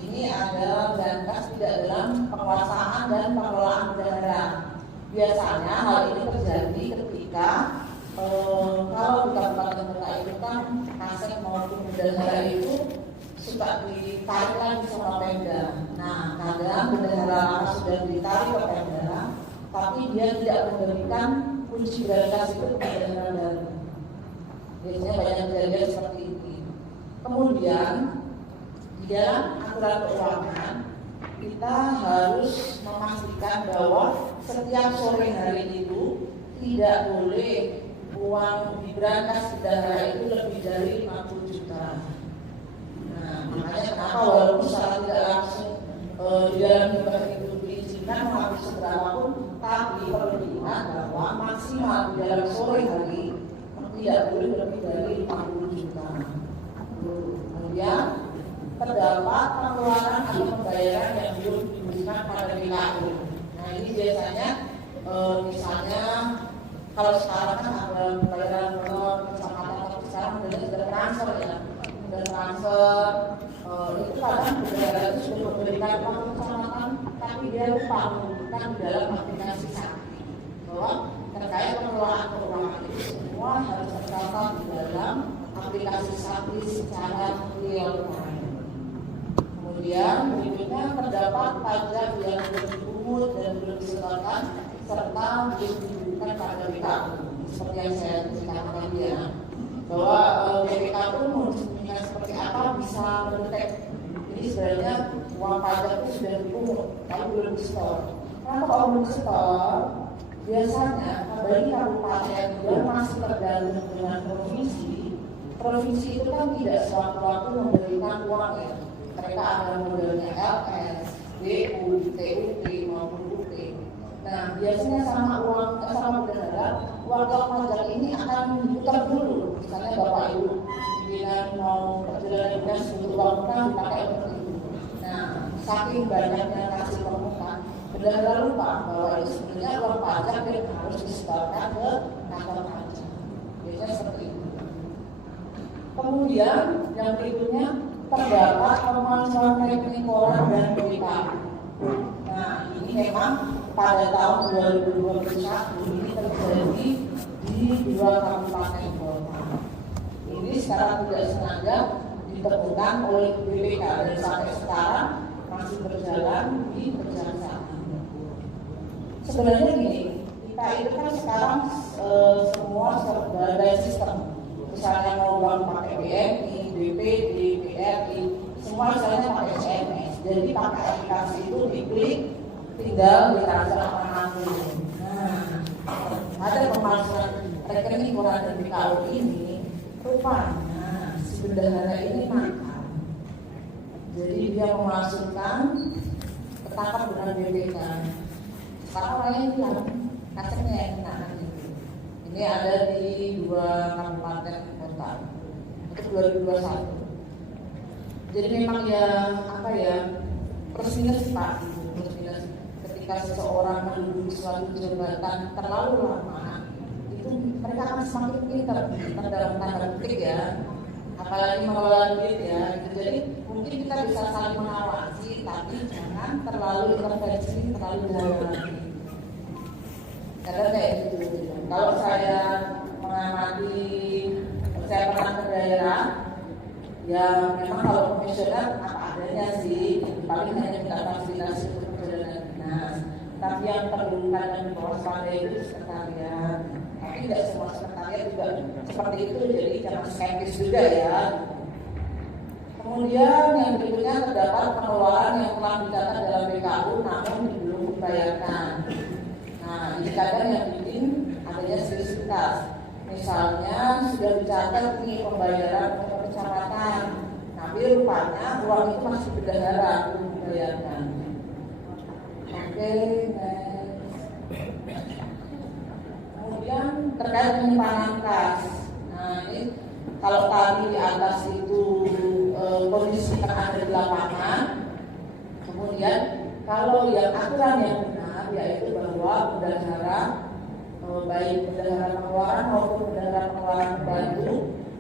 ini ada berangkas tidak dalam penguasaan dan pengelolaan bendahara. Biasanya hal ini terjadi ketika kalau di Kabupaten Kota itu kan aset maupun bendahara itu suka ditarik lagi sama Pemda. Nah, kadang bendahara sudah ditarik ke Pemda, tapi dia tidak memberikan kunci berangkas itu ke bendahara baru. Biasanya banyak kejadian seperti ini. Kemudian di dalam aturan keuangan kita harus memastikan bahwa setiap sore hari itu tidak boleh uang di berangkas bendahara itu lebih dari 50 juta. Nah, makanya kenapa walaupun secara tidak langsung di dalam hibah itu diizinkan mengambil seberapapun, tapi perlu diingat bahwa maksimal di dalam sore hari tidak boleh lebih dari 50 juta. Kemudian terdapat pengeluaran atau pembayaran yang belum diberikan pada BKU. Nah ini biasanya misalnya kalau sekarang kan ada pembayaran kecamatan, tapi sekarang sudah transfer ya, sudah transfer. Itu kadang bendahara itu sudah memberikan uang kecamatan, tapi dia lupa menunjukkan di dalam aplikasi sakti bahwa terkait pengelolaan keuangan itu semua harus tercatat di dalam aplikasi sakti secara real time. Kemudian berikutnya terdapat pajak yang belum dipungut dan belum disetorkan serta belum diberikan pada BKU. Seperti yang saya ceritakan tadi ya, bahwa BPKU menunjukkan seperti apa bisa mendetek. Jadi sebenarnya uang pajak itu sudah dipungut, tapi belum disetor. Kenapa kalau belum disetor? Biasanya bagi kabupaten yang masih tergantung dengan provinsi, provinsi itu kan tidak sewaktu-waktu memberikan uang ya. Mereka ada modelnya LS, BU, TUT maupun UT. Nah biasanya sama bendahara, uang pajak ini akan diputar dulu. Misalnya Bapak Ibu pimpinan mau perjalanan dinas untuk uang muka dipakai untuk itu. Nah saking banyaknya kasih permukaan, bendahara lupa bahwa itu sebenarnya uang pajak yang harus disetorkan ke kantor pajak. Biasanya seperti itu. Kemudian yang berikutnya terdapat pemalsuan rekening koran dan BPKU. Nah ini memang pada tahun 2021 ini terjadi di 2 kabupaten kota. Ini secara tidak sengaja ditemukan oleh BPK dan sampai sekarang masih berjalan di kejaksaan. Sebenarnya gini, kita itu kan sekarang semua serba ada sistem. Misalnya mau uang pakai BNI, BPD, BRI, semua misalnya pakai SMS. Jadi pakai aplikasi itu diklik, tinggal ditransfer manapun. Nah, ada pemalsuan rekening koran dan BKU ini, rupanya si bendahara ini nakal. Jadi dia memasukkan ketangkap dengan BPK. Sekarang orangnya hilang, kasetnya yang kena. Ini ada di 2 kabupaten kota untuk 2021. Jadi memang ya plus minus Pak, plus minus ketika seseorang menduduki suatu jabatan terlalu lama, itu mereka akan semakin pintar dalam tanda petik ya, apalagi mengelola duit ya. Jadi mungkin kita bisa saling mengawasi, tapi jangan terlalu intervensi terlalu dalam lagi. Karena kayak gitu. Kalau saya mengamati, saya pernah ke daerah, Ya memang kalau komisioner apa adanya sih, paling hanya minta fasilitasi untuk perjalanan dinas. Tapi yang terluka dan waspada itu sekretariat. Tapi tidak semua sekretariat juga seperti itu, jadi jangan skeptis juga ya. Kemudian yang berikutnya terdapat pengeluaran yang telah dicatat dalam BKU namun belum dibayarkan. Nah, ini kadang yang bikin adanya selisitas. Misalnya sudah dicatat nih pembayaran untuk kecamatan, tapi rupanya uang itu masih berdahara belum dibayarkan. Oke, kemudian terkait penyimpanan kas. Nah, ini kalau tadi di atas itu kondisi yang ada di lapangan, kemudian kalau yang aturan yang benar yaitu bahwa bendahara baik bendahara pengeluaran maupun bendahara pengeluaran pembantu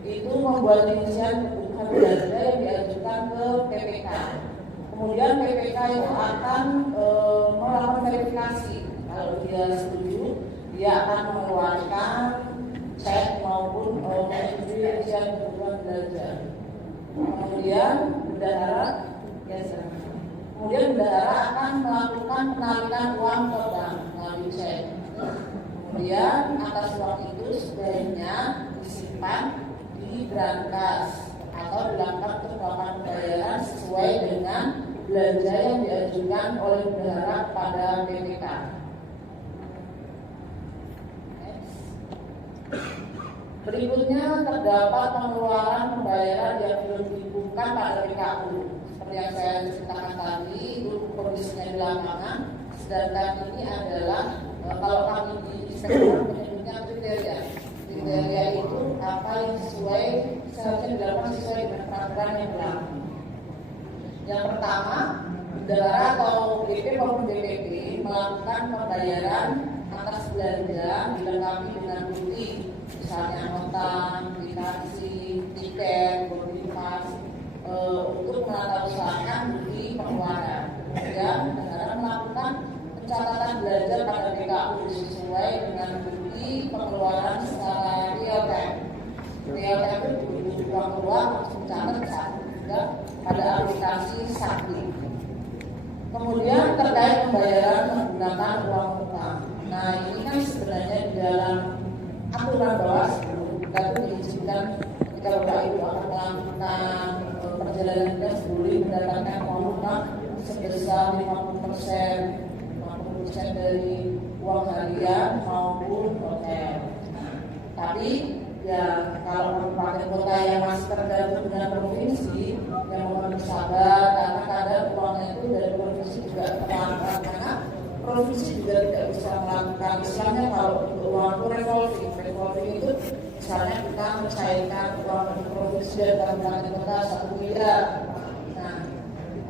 itu membuat rincian kebutuhan belanja yang diajukan ke PPK. Kemudian PPK itu akan melakukan verifikasi. Kalau dia setuju, dia akan mengeluarkan cek maupun menyetujui rincian kebutuhan belanja. Kemudian bendahara akan melakukan penarikan uang ke bank melalui cek. Kemudian atas uang itu sebaiknya disimpan di brankas atau dilangkap untuk melakukan pembayaran sesuai dengan belanja yang diajukan oleh bendahara kepada PPK. Berikutnya terdapat pengeluaran pembayaran yang belum dibukukan pada PKU. Seperti yang saya ceritakan tadi, itu kondisinya di lapangan. Sedangkan ini adalah kalau kami di inspektor menyebutnya kriteria. Kriteria itu apa yang seharusnya dilakukan sesuai dengan peraturan yang berlaku. Yang pertama, bendahara atau BP maupun BPP melakukan pembayaran atas belanja dilengkapi dengan bukti, misalnya nota, aplikasi, tiket, boarding pass, untuk menatausahakan bukti pengeluaran. Kemudian bendahara melakukan pencatatan belanja pada BKU sesuai dengan bukti pengeluaran secara real time. Real time itu begitu uang keluar langsung catat saat juga pada aplikasi Sakti. Kemudian terkait pembayaran menggunakan uang muka. Nah ini kan sebenarnya di dalam aturan Bawaslu kita itu diizinkan ketika Bapak Ibu akan melakukan perjalanan dinas boleh mendapatkan uang muka sebesar 50% dari uang harian maupun hotel. Tapi ya kalau kabupaten kota yang masih tergantung dengan provinsi yang mohon bersabar karena kadang uangnya itu dari provinsi juga terlambat karena provinsi juga tidak bisa melakukan misalnya kalau uang itu revolving itu misalnya kita mencairkan uang dari provinsi dan kabupaten kota 1 miliar. Nah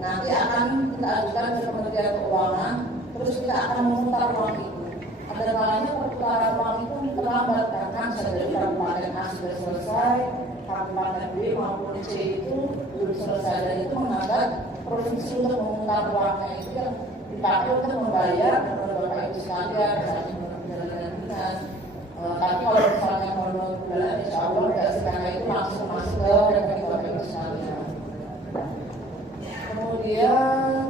nanti akan kita ajukan ke Kementerian Keuangan. Terus kita akan memutar uang itu. Ada kalanya perputaran uang itu terlambat karena dari kabupaten A sudah selesai, kabupaten B maupun C itu belum selesai dan itu menganggap provinsi untuk memutar uangnya itu yang dipakai untuk membayar Bapak Ibu sekalian, misalnya perjalanan dinas. Tapi kalau misalnya mau bulan, insya Allah tidak sih karena itu langsung masuk ke rekening Bapak Ibu sekalian. Kemudian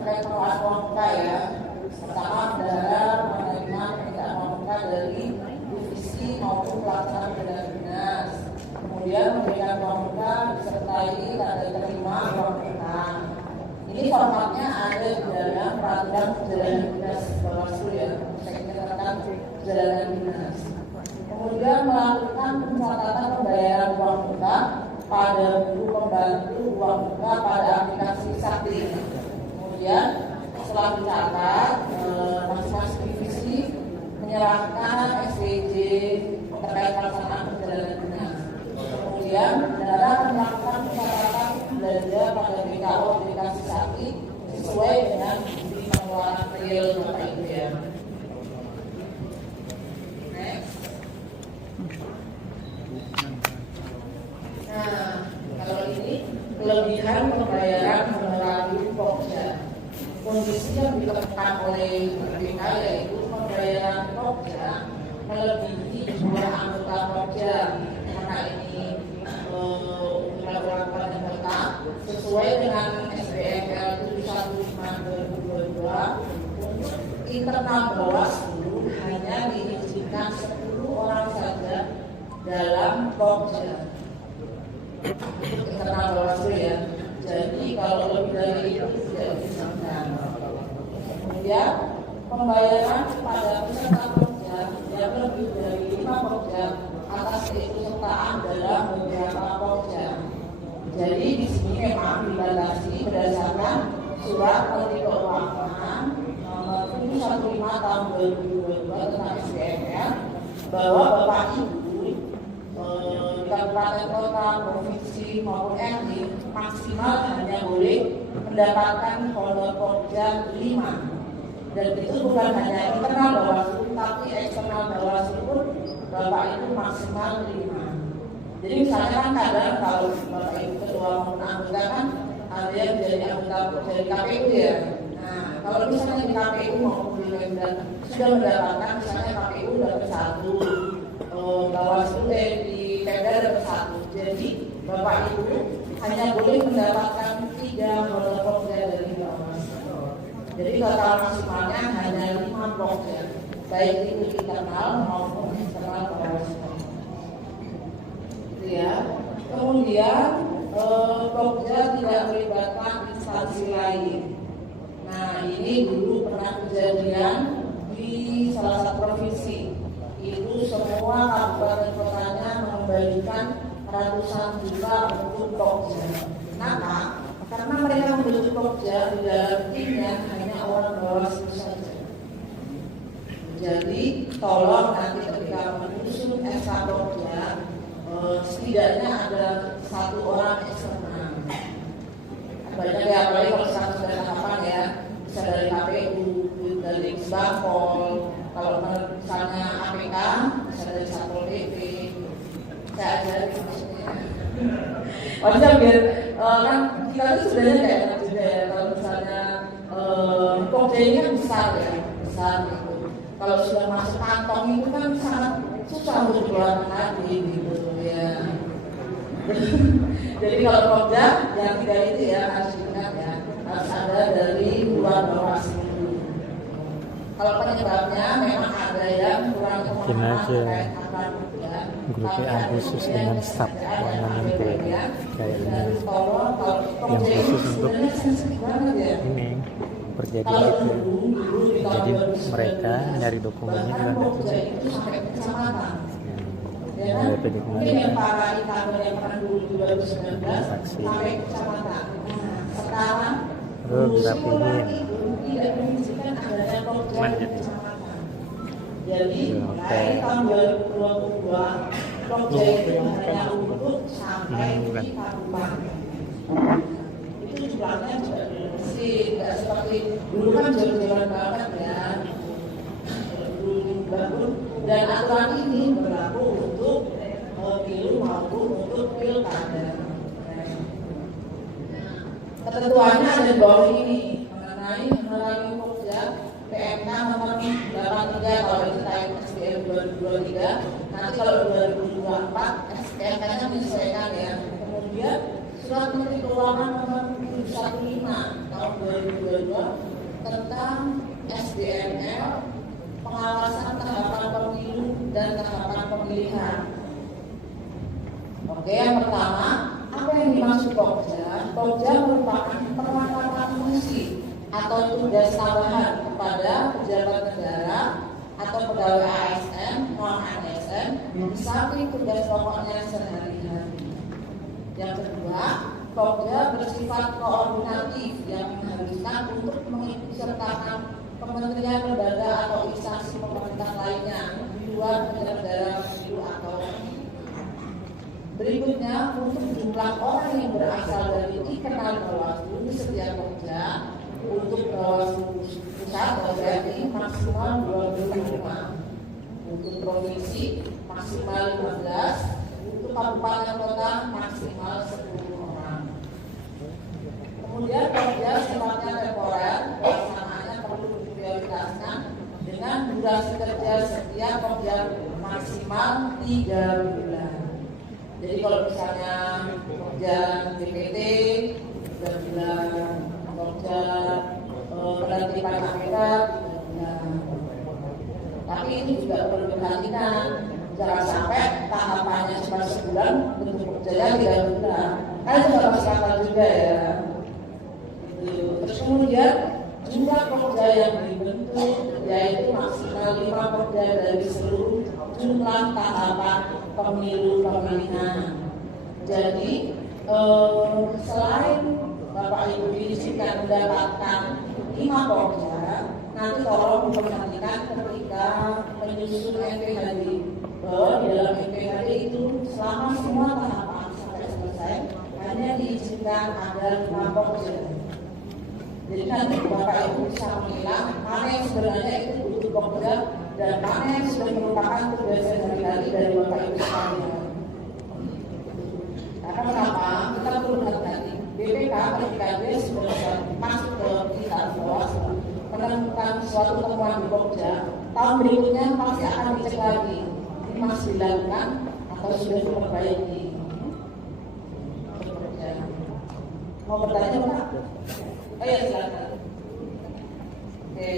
terkait pengelolaan uang muka ya. Pertama, bendahara menerima permintaan uang muka dari divisi maupun pelaksana perjalanan dinas. Kemudian memberikan uang muka disertai tanda terima uang muka. Ini formatnya ada di dalam peraturan perjalanan dinas Bawaslu ya. Saya katakan perjalanan dinas. Kemudian melakukan pencatatan pembayaran uang muka pada buku pembantu uang muka pada aplikasi Sakti. Kemudian setelah dicatat, masing-masing divisi menyerahkan SPJ terkait pelaksanaan perjalanan dinas. Kemudian bendahara akan melakukan pencatatan belanja pada BKU aplikasi Sakti sesuai dengan bukti pengeluaran real Bapak Ibu ya. Next. Nah, kalau ini kelebihan pembayaran melalui Pokja. Kondisi yang ditemukan oleh BPK yaitu pembayaran Pokja melebihi jumlah anggota Pokja karena ini internal Bawaslu hanya diizinkan 10 orang saja dalam Pokja. Internal Bawaslu ya. Jadi kalau lebih dari itu tidak diizinkan. Kemudian pembayaran kepada peserta Pokja yang lebih dari 5 Pokja atas keikutsertaan dalam beberapa Pokja. Jadi di sini memang dibatasi berdasarkan Surat Menteri Keuangan nomor 715 tahun 2022 tentang SDMR bahwa Bapak Ibu di kabupaten kota, provinsi maupun RT maksimal hanya boleh mendapatkan honor Pokja 5, dan itu bukan hanya internal Bawaslu tapi eksternal Bawaslu pun Bapak itu maksimal 5. Jadi misalnya kan kadang kalau Bapak Ibu ketua maupun anggota kan ada yang jadi anggota dari KPU ya. Nah kalau misalnya di KPU maupun di Pemda sudah mendapatkan, misalnya KPU dapat 1, Bawaslu di Pemda dapat 1. Jadi Bapak Ibu hanya boleh mendapatkan 3 honor Pokja dari Bawaslu. Jadi total maksimalnya hanya 5 Pokja, baik itu internal maupun eksternal Bawaslu. Ya. Kemudian Pokja tidak melibatkan instansi lain. Nah ini dulu pernah kejadian di salah satu provinsi. Itu semua kabupaten kotanya mengembalikan ratusan juta untuk Pokja. Kenapa? Karena mereka membentuk Pokja di dalam timnya hanya orang Bawaslu saja. Jadi tolong nanti ketika menyusun SK Pokja setidaknya ada 1 orang eksternal. Banyak ya, apalagi kalau misalnya sudah tahapan ya, bisa dari KPU, dari Bangpol, kalau misalnya APK bisa dari Satpol PP. Saya ajarin maksudnya. Maksudnya biar kan kita itu sebenarnya kayak enak juga ya, kalau misalnya Pokja ini kan besar ya, besar gitu. Kalau sudah masuk kantong itu kan sangat susah untuk dikeluarkan lagi gitu ya. Jadi kalau Pokja yang tidak itu ya harus diingat ya, harus ada dari luar Bawaslu. Kalau penyebabnya memang ada yang kurang pemahaman terkait akar Pokja, grup A khusus dengan staf penanganan PLN kayaknya yang khusus untuk ini perjanjian itu. Jadi mereka nyari dokumennya di Pokja itu sampai ke kecamatan. Ya kan? DPD Mungkin kemarin yang para itaber yang pernah dulu 2019 sampai kecamatan. Sekarang dirapihin itu tidak mengizinkan adanya Pokja di kecamatan. Jadi mulai tahun 2022 Pokja itu hanya untuk sampai di kabupaten. Itu jumlahnya juga bersih, tidak seperti dulu kan jauh-jauhan banget ya. Dan aturan ini berlaku untuk pemilu maupun untuk pilkada. Ketentuannya ada di bawah ini mengenai melalui Pokja PMK nomor 83 kalau kita SDM 2023. Nanti kalau 2024 SDM-nya menyesuaikan ya. Kemudian Surat Menteri Keuangan nomor 715 tahun 2022 tentang SDMR, pengawasan tahapan pemilu dan tahapan pemilihan. Oke, yang pertama, apa yang dimaksud Pokja? Pokja merupakan perlengkapan fungsi atau tugas tambahan kepada pejabat negara atau pegawai ASN, non-ASN, di samping tugas pokoknya sehari-hari. Yang kedua, Pokja bersifat koordinatif yang mengharuskan untuk mengikutsertakan kementerian, lembaga atau instansi pemerintah lainnya di luar penyelenggara pemilu atau berikutnya untuk jumlah orang yang berasal dari internal Bawaslu di setiap Pokja. Untuk Bawaslu pusat berarti maksimal 25, untuk provinsi maksimal 15, untuk kabupaten kota maksimal 10 orang. Kemudian Pokja sifatnya temporer, pelaksanaannya perlu diprioritaskan dengan durasi kerja setiap Pokja maksimal 3 bulan. Jadi kalau misalnya Pokja DPT 3 bulan, Pokja penertiban APK 3 bulan. Tapi itu juga perlu diperhatikan. Jangan sampai tahapannya cuma sebulan, bentuk pekerjaan 3 bulan. Kan itu nggak masuk akal juga ya. Gitu. Terus kemudian jumlah pekerja yang dibentuk yaitu maksimal 5 pekerja dari seluruh jumlah tahapan pemilu pemilihan. Jadi selain Bapak Ibu diizinkan mendapatkan 5 pekerja, nanti tolong memperhatikan ketika menyusun MPHD bahwa di dalam MPHD itu selama semua tahapan sampai selesai hanya diizinkan ada 5 pekerja. Jadi nanti Bapak Ibu bisa memilah mana yang sebenarnya itu butuh pekerja dan mana yang sudah merupakan tugas sehari-hari dari Bapak Ibu sekalian. Karena kenapa? Kita perlu hati-hati. BPK ketika dia sudah masuk ke kita Bawaslu menemukan suatu temuan di Pokja, tahun berikutnya pasti akan dicek lagi. Ini masih dilakukan atau sudah diperbaiki. Mau bertanya Pak? Oh ya silakan. Oke.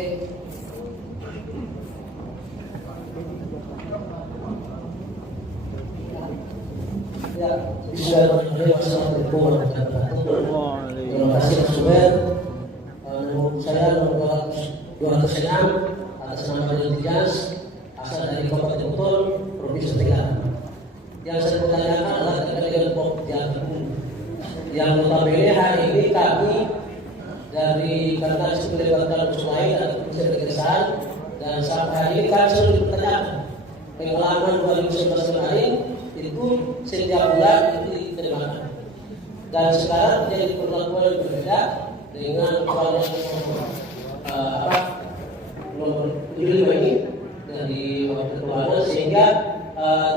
Ya, bismillahirrahmanirrahim. Assalamualaikum warahmatullahi wabarakatuh. Terima kasih Mas Zubair. Saya nomor 206 atas nama Dewan Tijas asal dari Kabupaten Bogor, Provinsi Tenggara. Yang saya pertanyakan adalah terkait dengan Pokja yang notabene hari ini kami dari Kantor Melibatkan unsur lain atau Komisi Kejaksaan dan sampai hari ini kami selalu dipertanyakan pengalaman 2019 kemarin itu setiap bulan itu diterima dan sekarang jadi perlakuan yang berbeda dengan nomor 75 ini dari waktu keuangan sehingga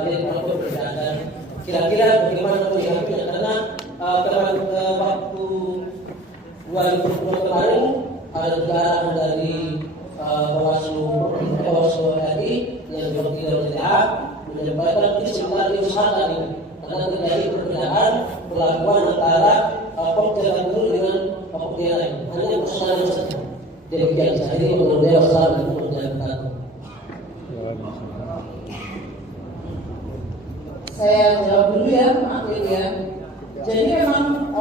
jadi perlakuan berbeda dan kira-kira bagaimana menyiapkannya karena waktu 2020 kemarin ada juga arahan dari Bawaslu RI yang diwakili oleh DA menyampaikan kesimpulan diusahakan ini karena terjadi perbedaan perlakuan antara Pokja Gubernur dengan Pokja lain. Hanya persoalan saja. Demikian saja. Jadi menurut wassalamualaikum warahmatullahi wabarakatuh. Saya jawab dulu ya, maaf ya. Jadi memang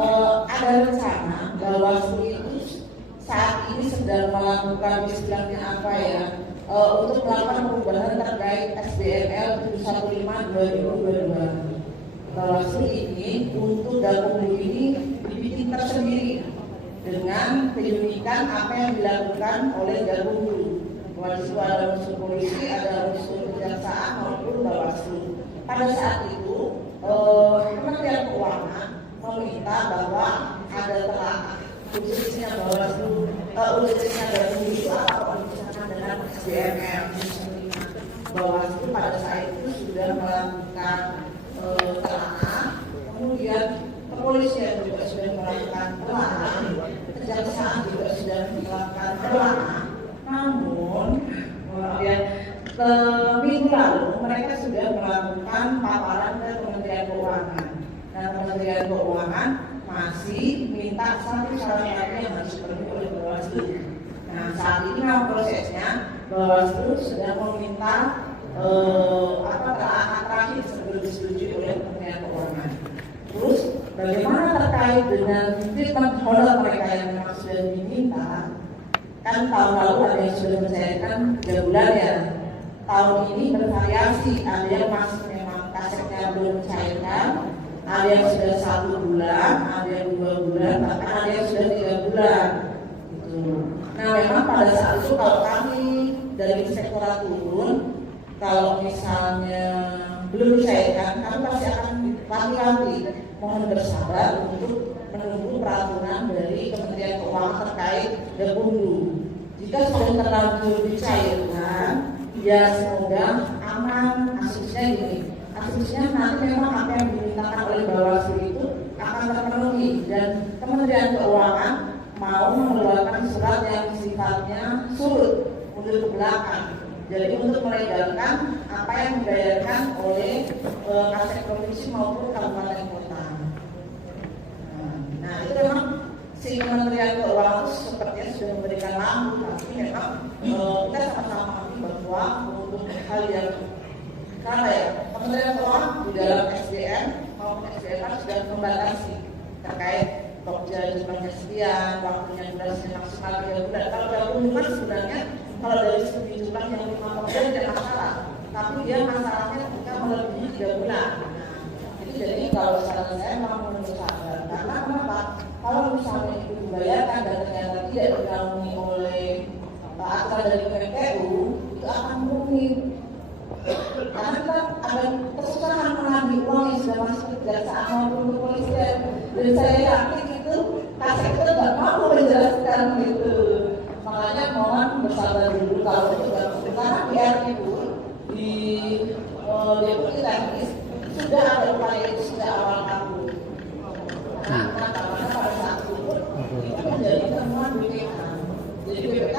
ada rencana Bawaslu itu saat ini sedang melakukan istilahnya apa ya, untuk melakukan perubahan terkait SBML 715/2022. Bawaslu ini untuk Gakumdu ini dibikin tersendiri dengan keunikan apa yang dilakukan oleh Gakumdu. Di situ ada unsur polisi, ada unsur kejaksaan maupun Bawaslu. Pada saat itu Kementerian Keuangan meminta bahwa ada telah khususnya Bawaslu, khususnya Gakumdu itu apa bersama dengan SBML. Bawaslu pada saat itu sudah melakukan telah, kemudian kepolisian juga sudah melakukan telah, kejaksaan juga sudah melakukan telah. Namun kemudian minggu lalu mereka sudah melakukan paparan ke Kementerian Keuangan. Dan Kementerian Keuangan masih minta satu syarat lagi yang harus dipenuhi oleh Bawaslu. Nah saat ini memang prosesnya Bawaslu sudah meminta telah terakhir sebelum disetujui oleh Kementerian Keuangan. Terus bagaimana terkait dengan treatment honor mereka yang memang sudah diminta? Kan tahun lalu ada yang sudah mencairkan 3 bulan ya. Tahun ini bervariasi, ada yang masih memang kasetnya belum mencairkan, ada yang sudah 1 bulan, ada yang 2 bulan, bahkan ada yang sudah 3 bulan. Gitu. Nah memang pada saat itu kalau kami dari inspektorat turun, kalau misalnya belum dicairkan, kami pasti akan wanti-wanti mohon bersabar untuk menunggu peraturan dari Kementerian Keuangan terkait Gakumdu. Jika sudah terlanjur dicairkan, ya semoga aman. Asumsinya gini, asumsinya nanti memang apa yang dimintakan oleh Bawaslu itu akan terpenuhi dan Kementerian Keuangan mau mengeluarkan surat yang sifatnya surut mundur ke belakang. Jadi untuk melegalkan apa yang dibayarkan oleh Kasek Provinsi maupun Kabupaten Kota. Nah itu memang si Kementerian Keuangan sepertinya sudah memberikan lampu, tapi memang kita sama-sama mengerti bahwa sudah membatasi terkait Pokja jumlahnya sekian, waktunya durasinya maksimal 3 bulan. Kalau 25 sebenarnya kalau dari segi jumlah yang 5 Pokja tidak masalah, tapi dia masalahnya ketika melebihi 3 bulan. Jadi kalau saran saya memang menurut saya, karena kenapa? Kalau misalnya itu dibayarkan dan ternyata tidak dinaungi oleh aturan dari PPKU, itu akan rumit. Karena kita ada kesusahan menagih uang yang sudah masuk ke kejaksaan maupun kepolisian. Dan saya yakin itu kasih kita nggak mau menjelaskan gitu. Makanya mohon bersabar dulu kalau itu karena PR itu di deputi teknis sudah ada upaya itu sejak awal tahun. Karena pada saat itu itu menjadi temuan BPK. Jadi BPK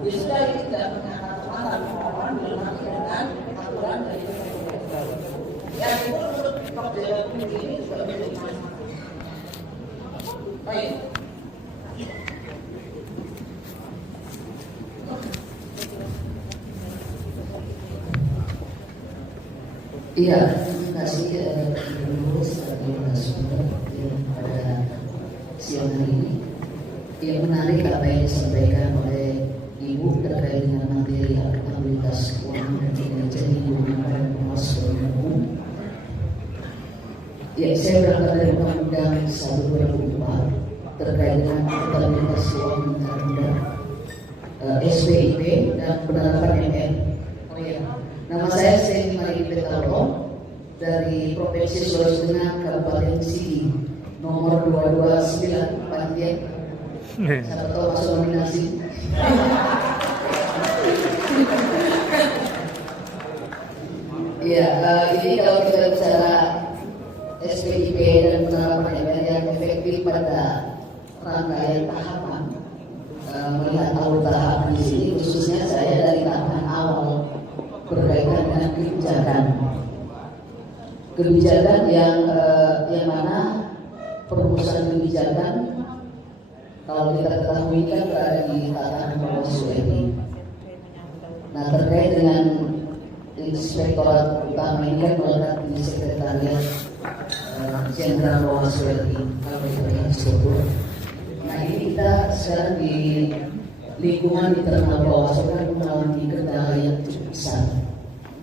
ya sudah ini tidak menyangka teman tapi mohon dilengkapi dengan aturan dari BPK. Ya itu untuk Pokja ini juga menjadi masalah. Baik. Iya, terima kasih dulu sebagai narasumber pada siang hari ini. Yang menarik apa yang disampaikan oleh Ibu terkait dengan materi akuntabilitas keuangan dan kinerja hubungan pada pengawas keuangan umum. Ya, saya berangkat dari Undang-Undang 1/2004 terkait dengan akuntabilitas keuangan undang-undang SPIP dan penerapan MR. Oh ya. Nama saya Seni Mariki Petalo dari Provinsi Sulawesi Tengah, Kabupaten Sigi, nomor 229 Panitia. Siapa tahu masuk nominasi. Ya, ini kalau kita bicara SPIP dan penerapan MR yang efektif pada rangkaian tahapan, melihat alur tahapan di sini, khususnya saya dari tahapan awal berkaitan dengan kebijakan yang mana perumusan kebijakan kalau kita ketahui kan berada di tatanan Bawaslu RI. Nah, terkait dengan Inspektorat Utama ini kan melekat di Sekretariat Jenderal Bawaslu RI kalau kita disebut. Nah, ini kita sekarang di lingkungan internal Bawaslu kan mengalami kendala yang cukup besar.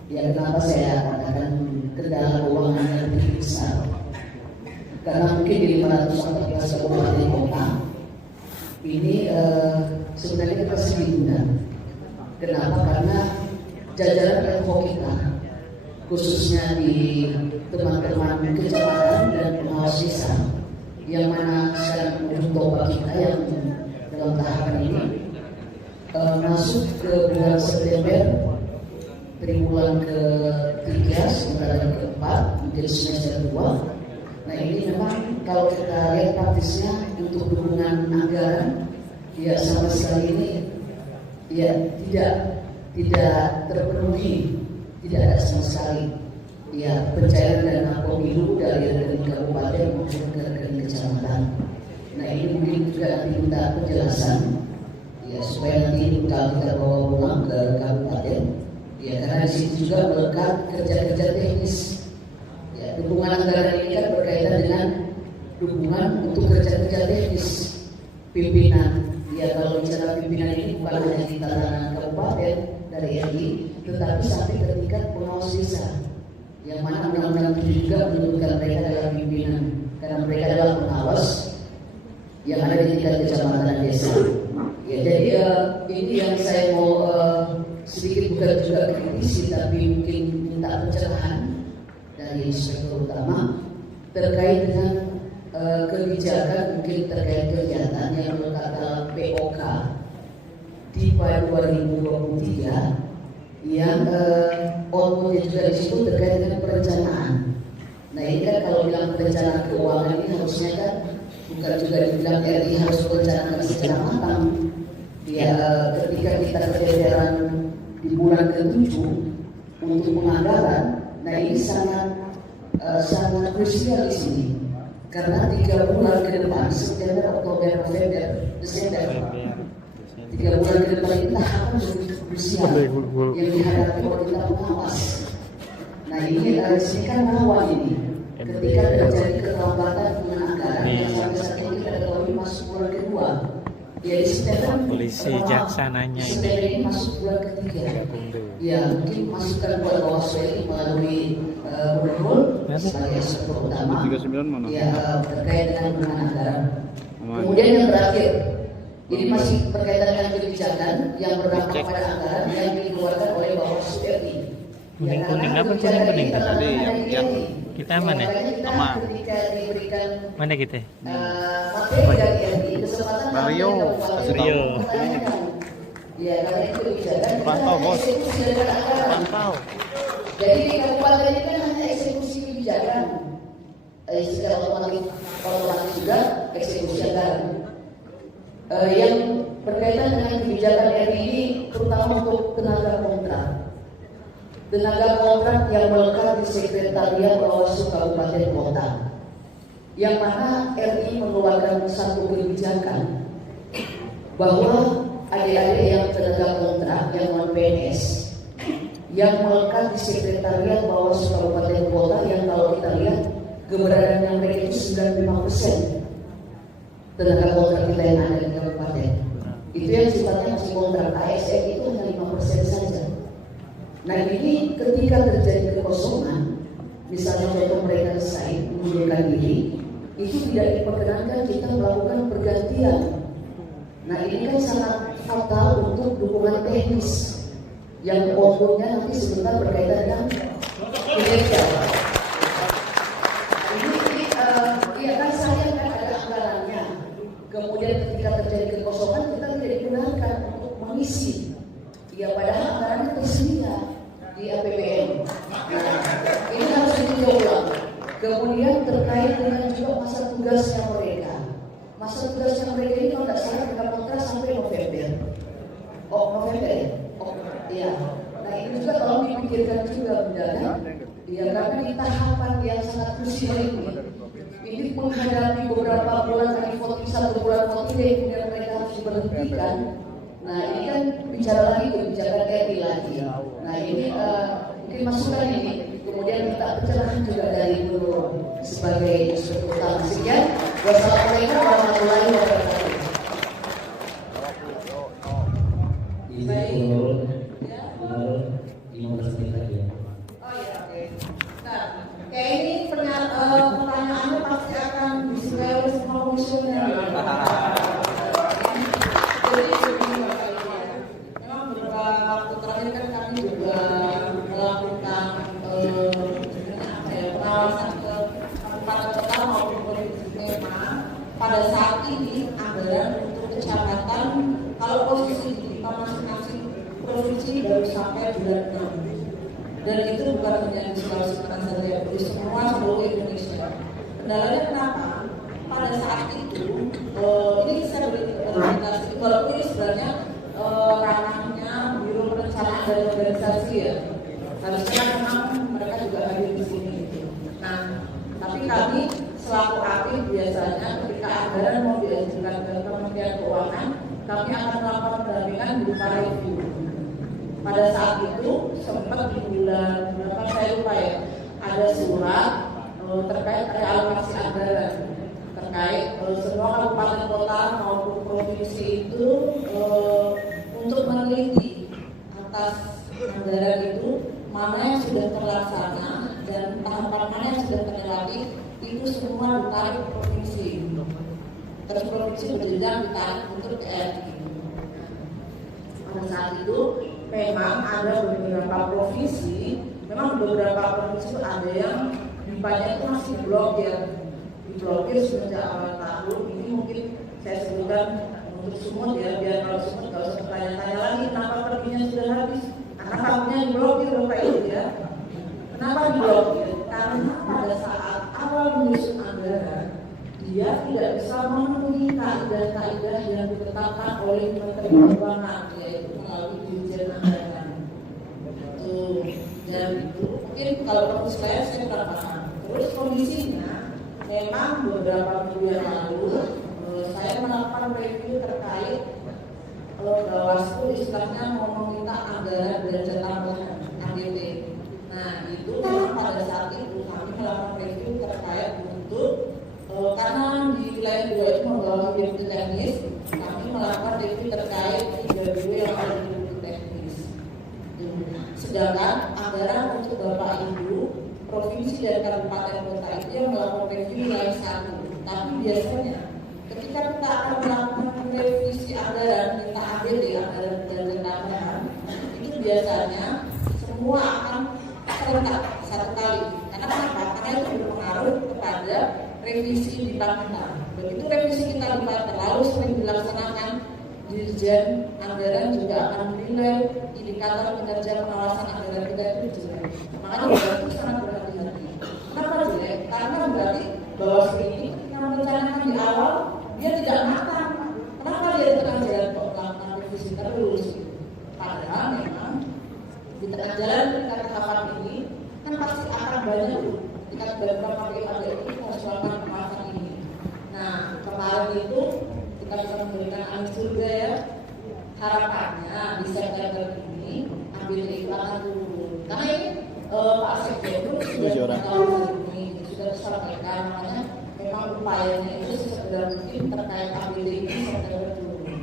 Ya, kenapa saya katakan kendala keuangan yang lebih besar? Karena mungkin di 514 kabupaten kota ini sebenarnya kita segitunya. Kenapa? Karena jajaran Pemko kita, khususnya di teman-teman kecamatan dan pengawas desa, yang mana sekarang menurut toba kita yang dalam tahapan ini masuk ke bulan September, triwulan ke-3, sementara ke-4, menjadi semester 2. Nah, ini memang kalau kita lihat praktisnya untuk dukungan anggaran, ya sama sekali ini ya tidak terpenuhi, tidak ada sama sekali. Ya, pencairan dana pemilu dari rekening kabupaten maupun ke rekening kecamatan. Nah, ini mungkin juga nanti minta penjelasan. Ya, supaya nanti kita bawa pulang ke kabupaten. Ya, karena di situ juga melekat kerja-kerja teknis. Ya, dukungan anggaran ini kan berkaitan dengan dukungan untuk kerja-kerja teknis pimpinan. Ya, kalau bicara pimpinan ini bukan hanya di tatanan kabupaten dari RI, tetapi sampai ke tingkat pengawas desa. Yang mana undang-undang itu juga menyebutkan mereka adalah pimpinan, karena mereka adalah pengawas yang ada di tingkat kecamatan dan desa. Ya, jadi ini yang saya mau sedikit bukan juga kritisi, tapi mungkin minta pencerahan dari Inspektur Utama terkait dengan kebijakan mungkin terkait kegiatan yang melekat dalam POK di pada 2023 yang outputnya juga di situ terkait dengan perencanaan. Nah, ini kan kalau bilang perencanaan keuangan ini harusnya kan bukan juga dibilang RI harus merencanakan secara matang. Ya, ketika kita keteteran di bulan ke-7 untuk penganggaran, nah ini sangat krusial di sini. Karena 3 bulan ke depan, September, Oktober, November, Desember, 3 bulan ke depan ini tahapan begitu krusial yang dihadapi oleh kita pengawas. Nah, ini di sini kan rawan ini. ketika terjadi keterlambatan dengan anggaran yang sampai saat ini kita ketahui masuk bulan kedua. Ya di September Polisi jaksa nanya ini. September ini masuk bulan ketiga. Ya mungkin masukan buat Bawaslu ini melalui Gubernur sebagai eksekutif utama. 39 mana? Ya terkait dengan anggaran. Kemudian yang terakhir, ini masih berkaitan dengan kebijakan yang berdampak pada anggaran yang dikeluarkan oleh Bawaslu RI. Kuning-kuning apa kuning-kuning? yang Kita mana? Sama. Ketika diberikan Mana kita? materi dari RI, kesempatan Mario. Rio. Ya, karena itu kebijakan. Pantau, Bos. Eksekusi dari anggaran. Pantau. Jadi di kabupaten ini kan hanya eksekusi kebijakan. Secara otomatis juga eksekusi anggaran. Yang berkaitan dengan kebijakan RI ini terutama untuk tenaga kontrak. Tenaga kontrak yang melekat di Sekretariat Bawaslu Kabupaten Kota, yang mana RI mengeluarkan satu kebijakan bahwa adik-adik yang tenaga kontrak yang non PNS yang melekat di Sekretariat Bawaslu Kabupaten Kota, yang kalau kita lihat keberadaan yang mereka itu 95% tenaga kontrak kita yang ada di kabupaten itu yang sifatnya masih kontrak ASN itu hanya 5% saja. Nah ini ketika terjadi kekosongan, misalnya contoh mereka resign, mengundurkan diri, itu tidak diperkenankan kita melakukan pergantian. Nah ini kan sangat fatal untuk dukungan teknis yang pokoknya nanti sebentar berkaitan dengan kinerja. Ini ya kan sayang kan ada anggarannya. Kemudian ketika terjadi kekosongan kita tidak digunakan untuk mengisi. Ya padahal anggarannya tersedia di APBN. Ini harus ditinjau ulang. Kemudian terkait dengan juga masa tugasnya mereka. Masa tugasnya mereka ini kalau tidak salah kita kontrak sampai November. Oh November ya? Oh iya. Nah ini juga kalau dipikirkan juga mendadak. Ya karena di tahapan yang sangat krusial ini menghadapi beberapa bulan lagi voting, 1 bulan voting kemudian mereka harus diberhentikan. Nah ini kan bicara lagi kebijakan RI lagi. Nah ini mungkin masukan ini. Kemudian minta pencerahan juga dari Gubernur sebagai eksekutif utama. Sekian. Wassalamualaikum warahmatullahi wabarakatuh. Oh iya, oke. Nah, kayak ini pertanyaannya pasti akan disukai oleh semua komisioner. Memang beberapa waktu terakhir kan kami juga melakukan pengawasan ke kabupaten kota maupun provinsi. Memang pada saat ini anggaran untuk kecamatan kalau posisi di masing-masing provinsi baru sampai bulan 6, dan itu bukan hanya di Sulawesi Selatan saja, di semua seluruh Indonesia. Kendalanya kenapa? Pada saat itu ini saya beri orientasi, walaupun ini sebenarnya ranahnya Biro Perencanaan dan Organisasi ya, harusnya memang mereka juga hadir di sini. Nah, tapi kami selaku aktif biasanya ketika anggaran mau diajukan ke Kementerian Keuangan, kami akan melakukan pendampingan berupa review. Pada saat itu sempat di bulan berapa saya lupa ya, ada surat terkait realokasi anggaran terkait semua kabupaten kota maupun provinsi itu untuk meneliti atas anggaran itu mana yang sudah terlaksana dan tahapan mana yang sudah terlewati, itu semua ditarik ke provinsi. Terus provinsi berjenjang ditarik untuk ke RI. Pada saat itu memang ada beberapa provinsi, itu ada yang dipanya itu masih diblokir semenjak awal tahun. Ini mungkin saya sebutkan untuk semua ya, biar kalau semua nggak usah bertanya-tanya lagi kenapa perginya sudah habis, karena tahunnya diblokir Bapak Ibu ya. Kenapa diblokir? Karena pada saat awal menyusun anggaran dia tidak bisa memenuhi kaidah-kaidah yang ditetapkan oleh Menteri Keuangan, yaitu melalui Dirjen Anggaran. Dan itu mungkin kalau menurut saya kurang paham. Terus kondisinya memang beberapa minggu yang lalu saya melakukan review terkait Bawaslu istilahnya mau meminta anggaran belanja tambahan AGT. Nah itu memang pada saat itu kami melakukan review terkait bentuk karena di wilayah 2 itu membawa review teknis, kami melakukan review terkait 3 yang ada di review teknis. Sedangkan anggaran untuk Bapak Ibu provinsi dan kabupaten kota itu yang melakukan review wilayah 1. Tapi biasanya ketika kita akan melakukan revisi anggaran, kita ambil di anggaran penjagaan tambahan, itu biasanya semua akan serentak satu kali. Karena kenapa? Karena itu berpengaruh kepada revisi di kita. Begitu revisi kita terlalu sering dilaksanakan, Dirjen Anggaran juga akan menilai indikator kinerja pengawasan anggaran kita itu jelek. Makanya itu sangat berhati-hati. Kenapa jelek? Karena berarti bahwa ini ketika merencanakan di awal dia tidak matang. Kenapa dia di tengah jalan kok melakukan revisi terus? Padahal memang di tengah jalan kita tahapan ini kan pasti akan banyak kita beberapa PKD ini harus melakukan pengawasan ini. Nah kemarin itu kita bisa memberikan angin surga ya, harapannya di September ini ambil itu akan turun. Karena ini Pak Sekjen sudah tahu ini sudah disampaikan, makanya memang upayanya itu segera mungkin terkait ambil ini September turun.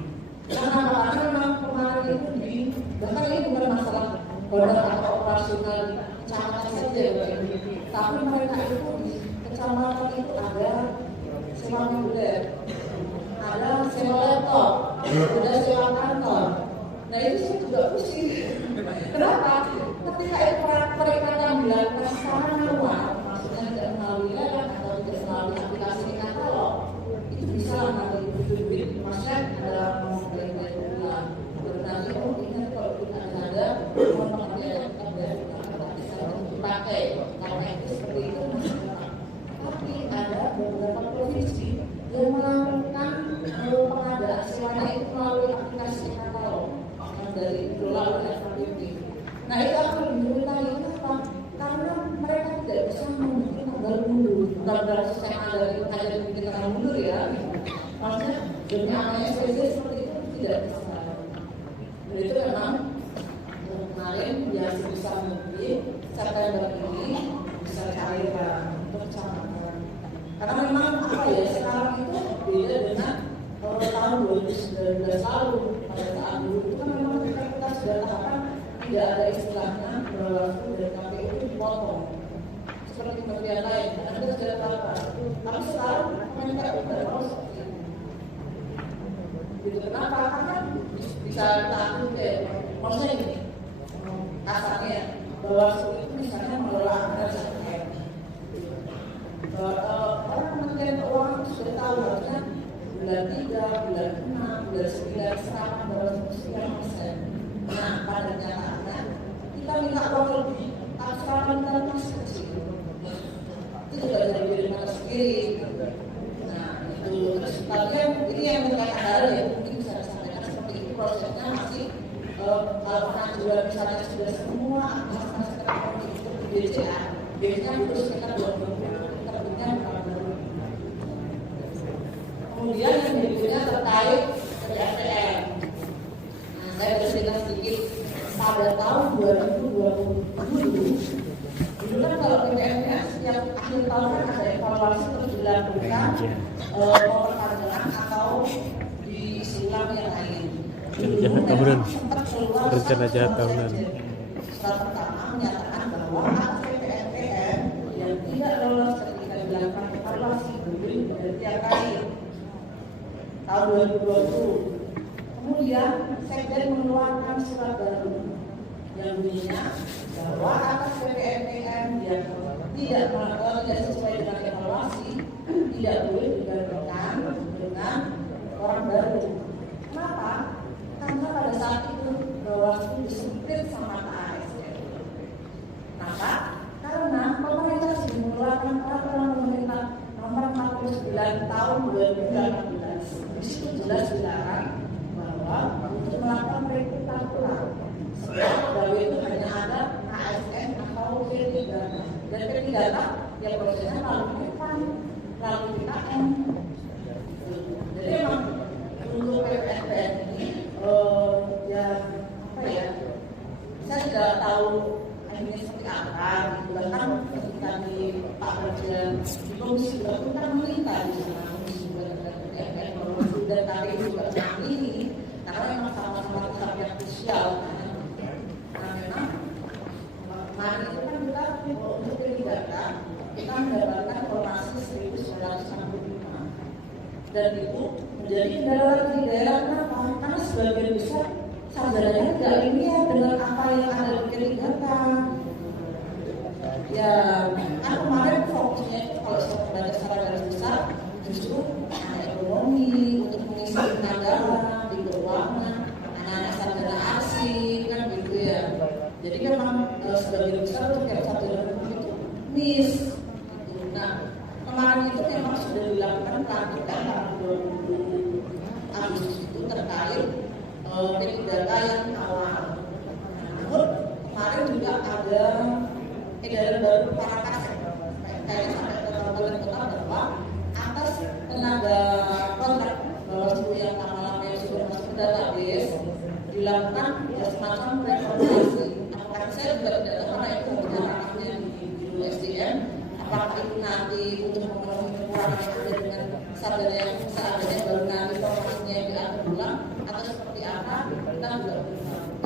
Karena memang kemarin itu bahkan ini bukan masalah kodam atau operasional di kecamatan saja ya, tapi mereka itu di kecamatan itu ada sewa mobil, ada sewa laptop, ada sewa kantor. Nah itu saya juga pusing. Kenapa? Ketika itu perikatan dilakukan secara manual, maksudnya tidak melalui lelang atau tidak melalui aplikasi katalog, itu bisa nanti duit maksudnya dalam memulai bulan. Nanti ingat kalau kita ada pengertian yang bisa dipakai karena itu seperti itu masih tetap. Tapi ada beberapa provinsi yang melakukan pengadaan sewanya itu melalui aplikasi katalog yang dari dikelola oleh FKBP. Nah itu akan menunjukkan kenapa? Karena mereka tidak bisa membuat tanggal mundur. Tanggal yang ada di tanggal mundur ya. Maksudnya demi adanya SPC seperti itu tidak bisa. Itu memang kemarin dia bisa lebih September ini bisa cari untuk kecamatan. Karena memang apa ya sekarang itu beda dengan tahun 2019 lalu. Pada saat dulu itu kan memang kita sudah tahapan tidak ada istilahnya Bawaslu dan KPU itu dipotong seperti kementerian lain. Karena kita sudah tahapan. Tapi sekarang mereka tidak mau seperti itu. Gitu kenapa? Karena bisa kita ambil maksudnya ini kasarnya Bawaslu itu misalnya mengelola anggaran SPM. Orang Kementerian Keuangan sudah tahu harusnya bulan 3, bulan 6, bulan 9 sekarang baru 9%. Nah pada kenyataannya kita minta uang lebih, tapi sekarang kita masih kecil. Itu juga jadi diri kita sendiri. Nah itu terus bagian ini yang terkait anggaran ya mungkin bisa disampaikan seperti itu prosesnya masih kalau pengajuan misalnya sudah semua masalah sekarang itu di BCA biasanya itu sekitar 2 bulan terbitnya baru. Kemudian yang berikutnya terkait PPNPM. Nah saya bercerita sedikit pada tahun 2020 dulu kan kalau PPNPM setiap akhir tahun kan ada evaluasi terus dilakukan pemperpanjangan atau diisi ulang yang lain. Jahat tahunan. Rencana jahat tahunan. Surat pertama menyatakan bahwa atas PPNPM yang tidak lolos ketika dilakukan evaluasi berbeda dari tiap kali tahun 2020. Kemudian Sekjen mengeluarkan surat baru yang bunyinya bahwa atas PPNPM yang tidak sesuai dengan evaluasi tidak boleh dibandingkan dengan orang baru. Kenapa? Karena pada saat itu Bawaslu disemprit sama ASN. Kenapa? Karena pemerintah sudah mengeluarkan peraturan pemerintah nomor 49 tahun 2018. Di situ jelas dilarang bahwa untuk melakukan rekrutmen ulang setelah pegawai itu hanya ada ASN atau P3 dan P3 yang prosesnya melalui PKM. Jadi memang untuk PPNPM ini ya apa ya? Saya tidak tahu ini seperti apa. Bahkan ketika di Pak ini karena memang sama-sama tahap yang krusial. Nah memang kemarin itu kan kita untuk P3K kita mendapatkan formasi 1965 dan itu menjadi kendala di daerah. Kenapa? Karena sebagian besar sarjananya tidak ilmiah dengan apa yang ada di P3K. Ya, kan kemarin fokusnya itu kalau saya membaca secara garis besar justru anak ekonomi untuk mengisi tenaga di keuangan, anak-anak sarjana asing kan gitu ya. Jadi memang sebagian besar untuk yang sarjana itu miss. Nah, kemarin itu memang sudah dilakukan pelantikan tanggal 20 Agustus itu terkait P3K yang awal. Namun kemarin juga ada edaran baru para kasek kayak sampai ke kabupaten kota bahwa atas tenaga kontrak Bawaslu yang lama-lama yang sudah masuk ke database dilakukan semacam reformasi. Apakah saya juga tidak tahu karena itu bicaranya di SDM. Apakah itu nanti untuk memenuhi kekurangan yang ada dengan sarjana yang seadanya baru nanti formasinya yang diatur ulang atau seperti apa kita juga belum tahu.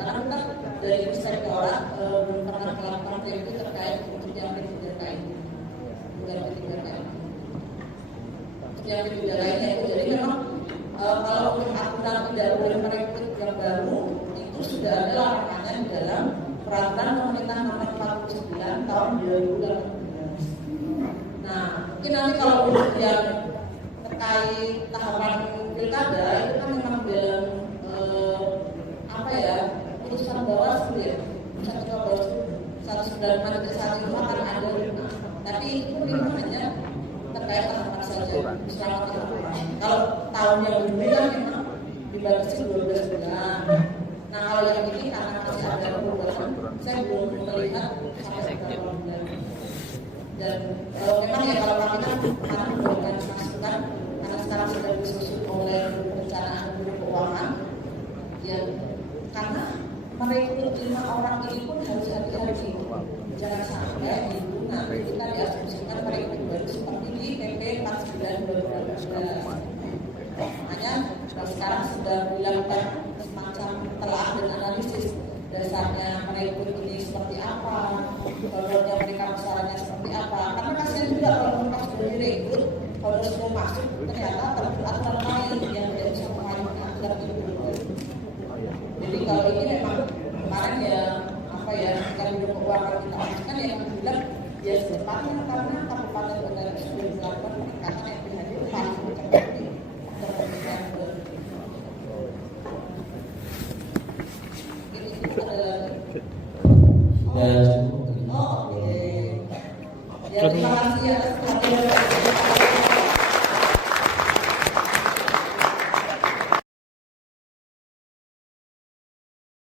Karena kita dari inspektorat belum pernah melakukan review terkait untuk yang P3K ini, bukan P3K. Untuk yang P3K ini itu jadi memang kalau untuk aturan tidak boleh merekrut yang baru itu sudah ada larangannya di dalam peraturan pemerintah nomor 49 tahun 2018. Nah, mungkin nanti kalau untuk yang terkait tahapan pilkada itu kan memang dalam apa ya putusan Bawaslu ya, putusan Ketua Bawaslu 196/1 itu akan ada 5. Tapi itu memang hanya terkait tahapan saja selama tahapan. Kalau tahun yang berbeda memang dibatasi 12 bulan. Nah kalau yang ini karena masih ada perubahan, saya belum melihat sampai berapa bulan. Dan memang ya kalau kami kan kemarin memberikan masukan karena sekarang sudah disusun oleh perencanaan guru keuangan ya, karena merekrut 5 orang ini pun harus hati-hati, jangan sampai itu nanti kita diasumsikan merekrut baru seperti di PP 49/2012. Makanya sekarang sudah dilakukan semacam telah dan analisis dasarnya merekrut ini seperti apa, kodenya mereka besarnya seperti apa. Karena kasihan juga kalau mereka sudah direkrut, kalau sudah masuk ternyata aturan lain yang tidak bisa mengayomi aturan itu. Jadi kalau ini memang kemarin ya apa ya kalau di keuangan kita masukkan yang bilang ya secepatnya karena kabupaten kota sudah melakukan peningkatan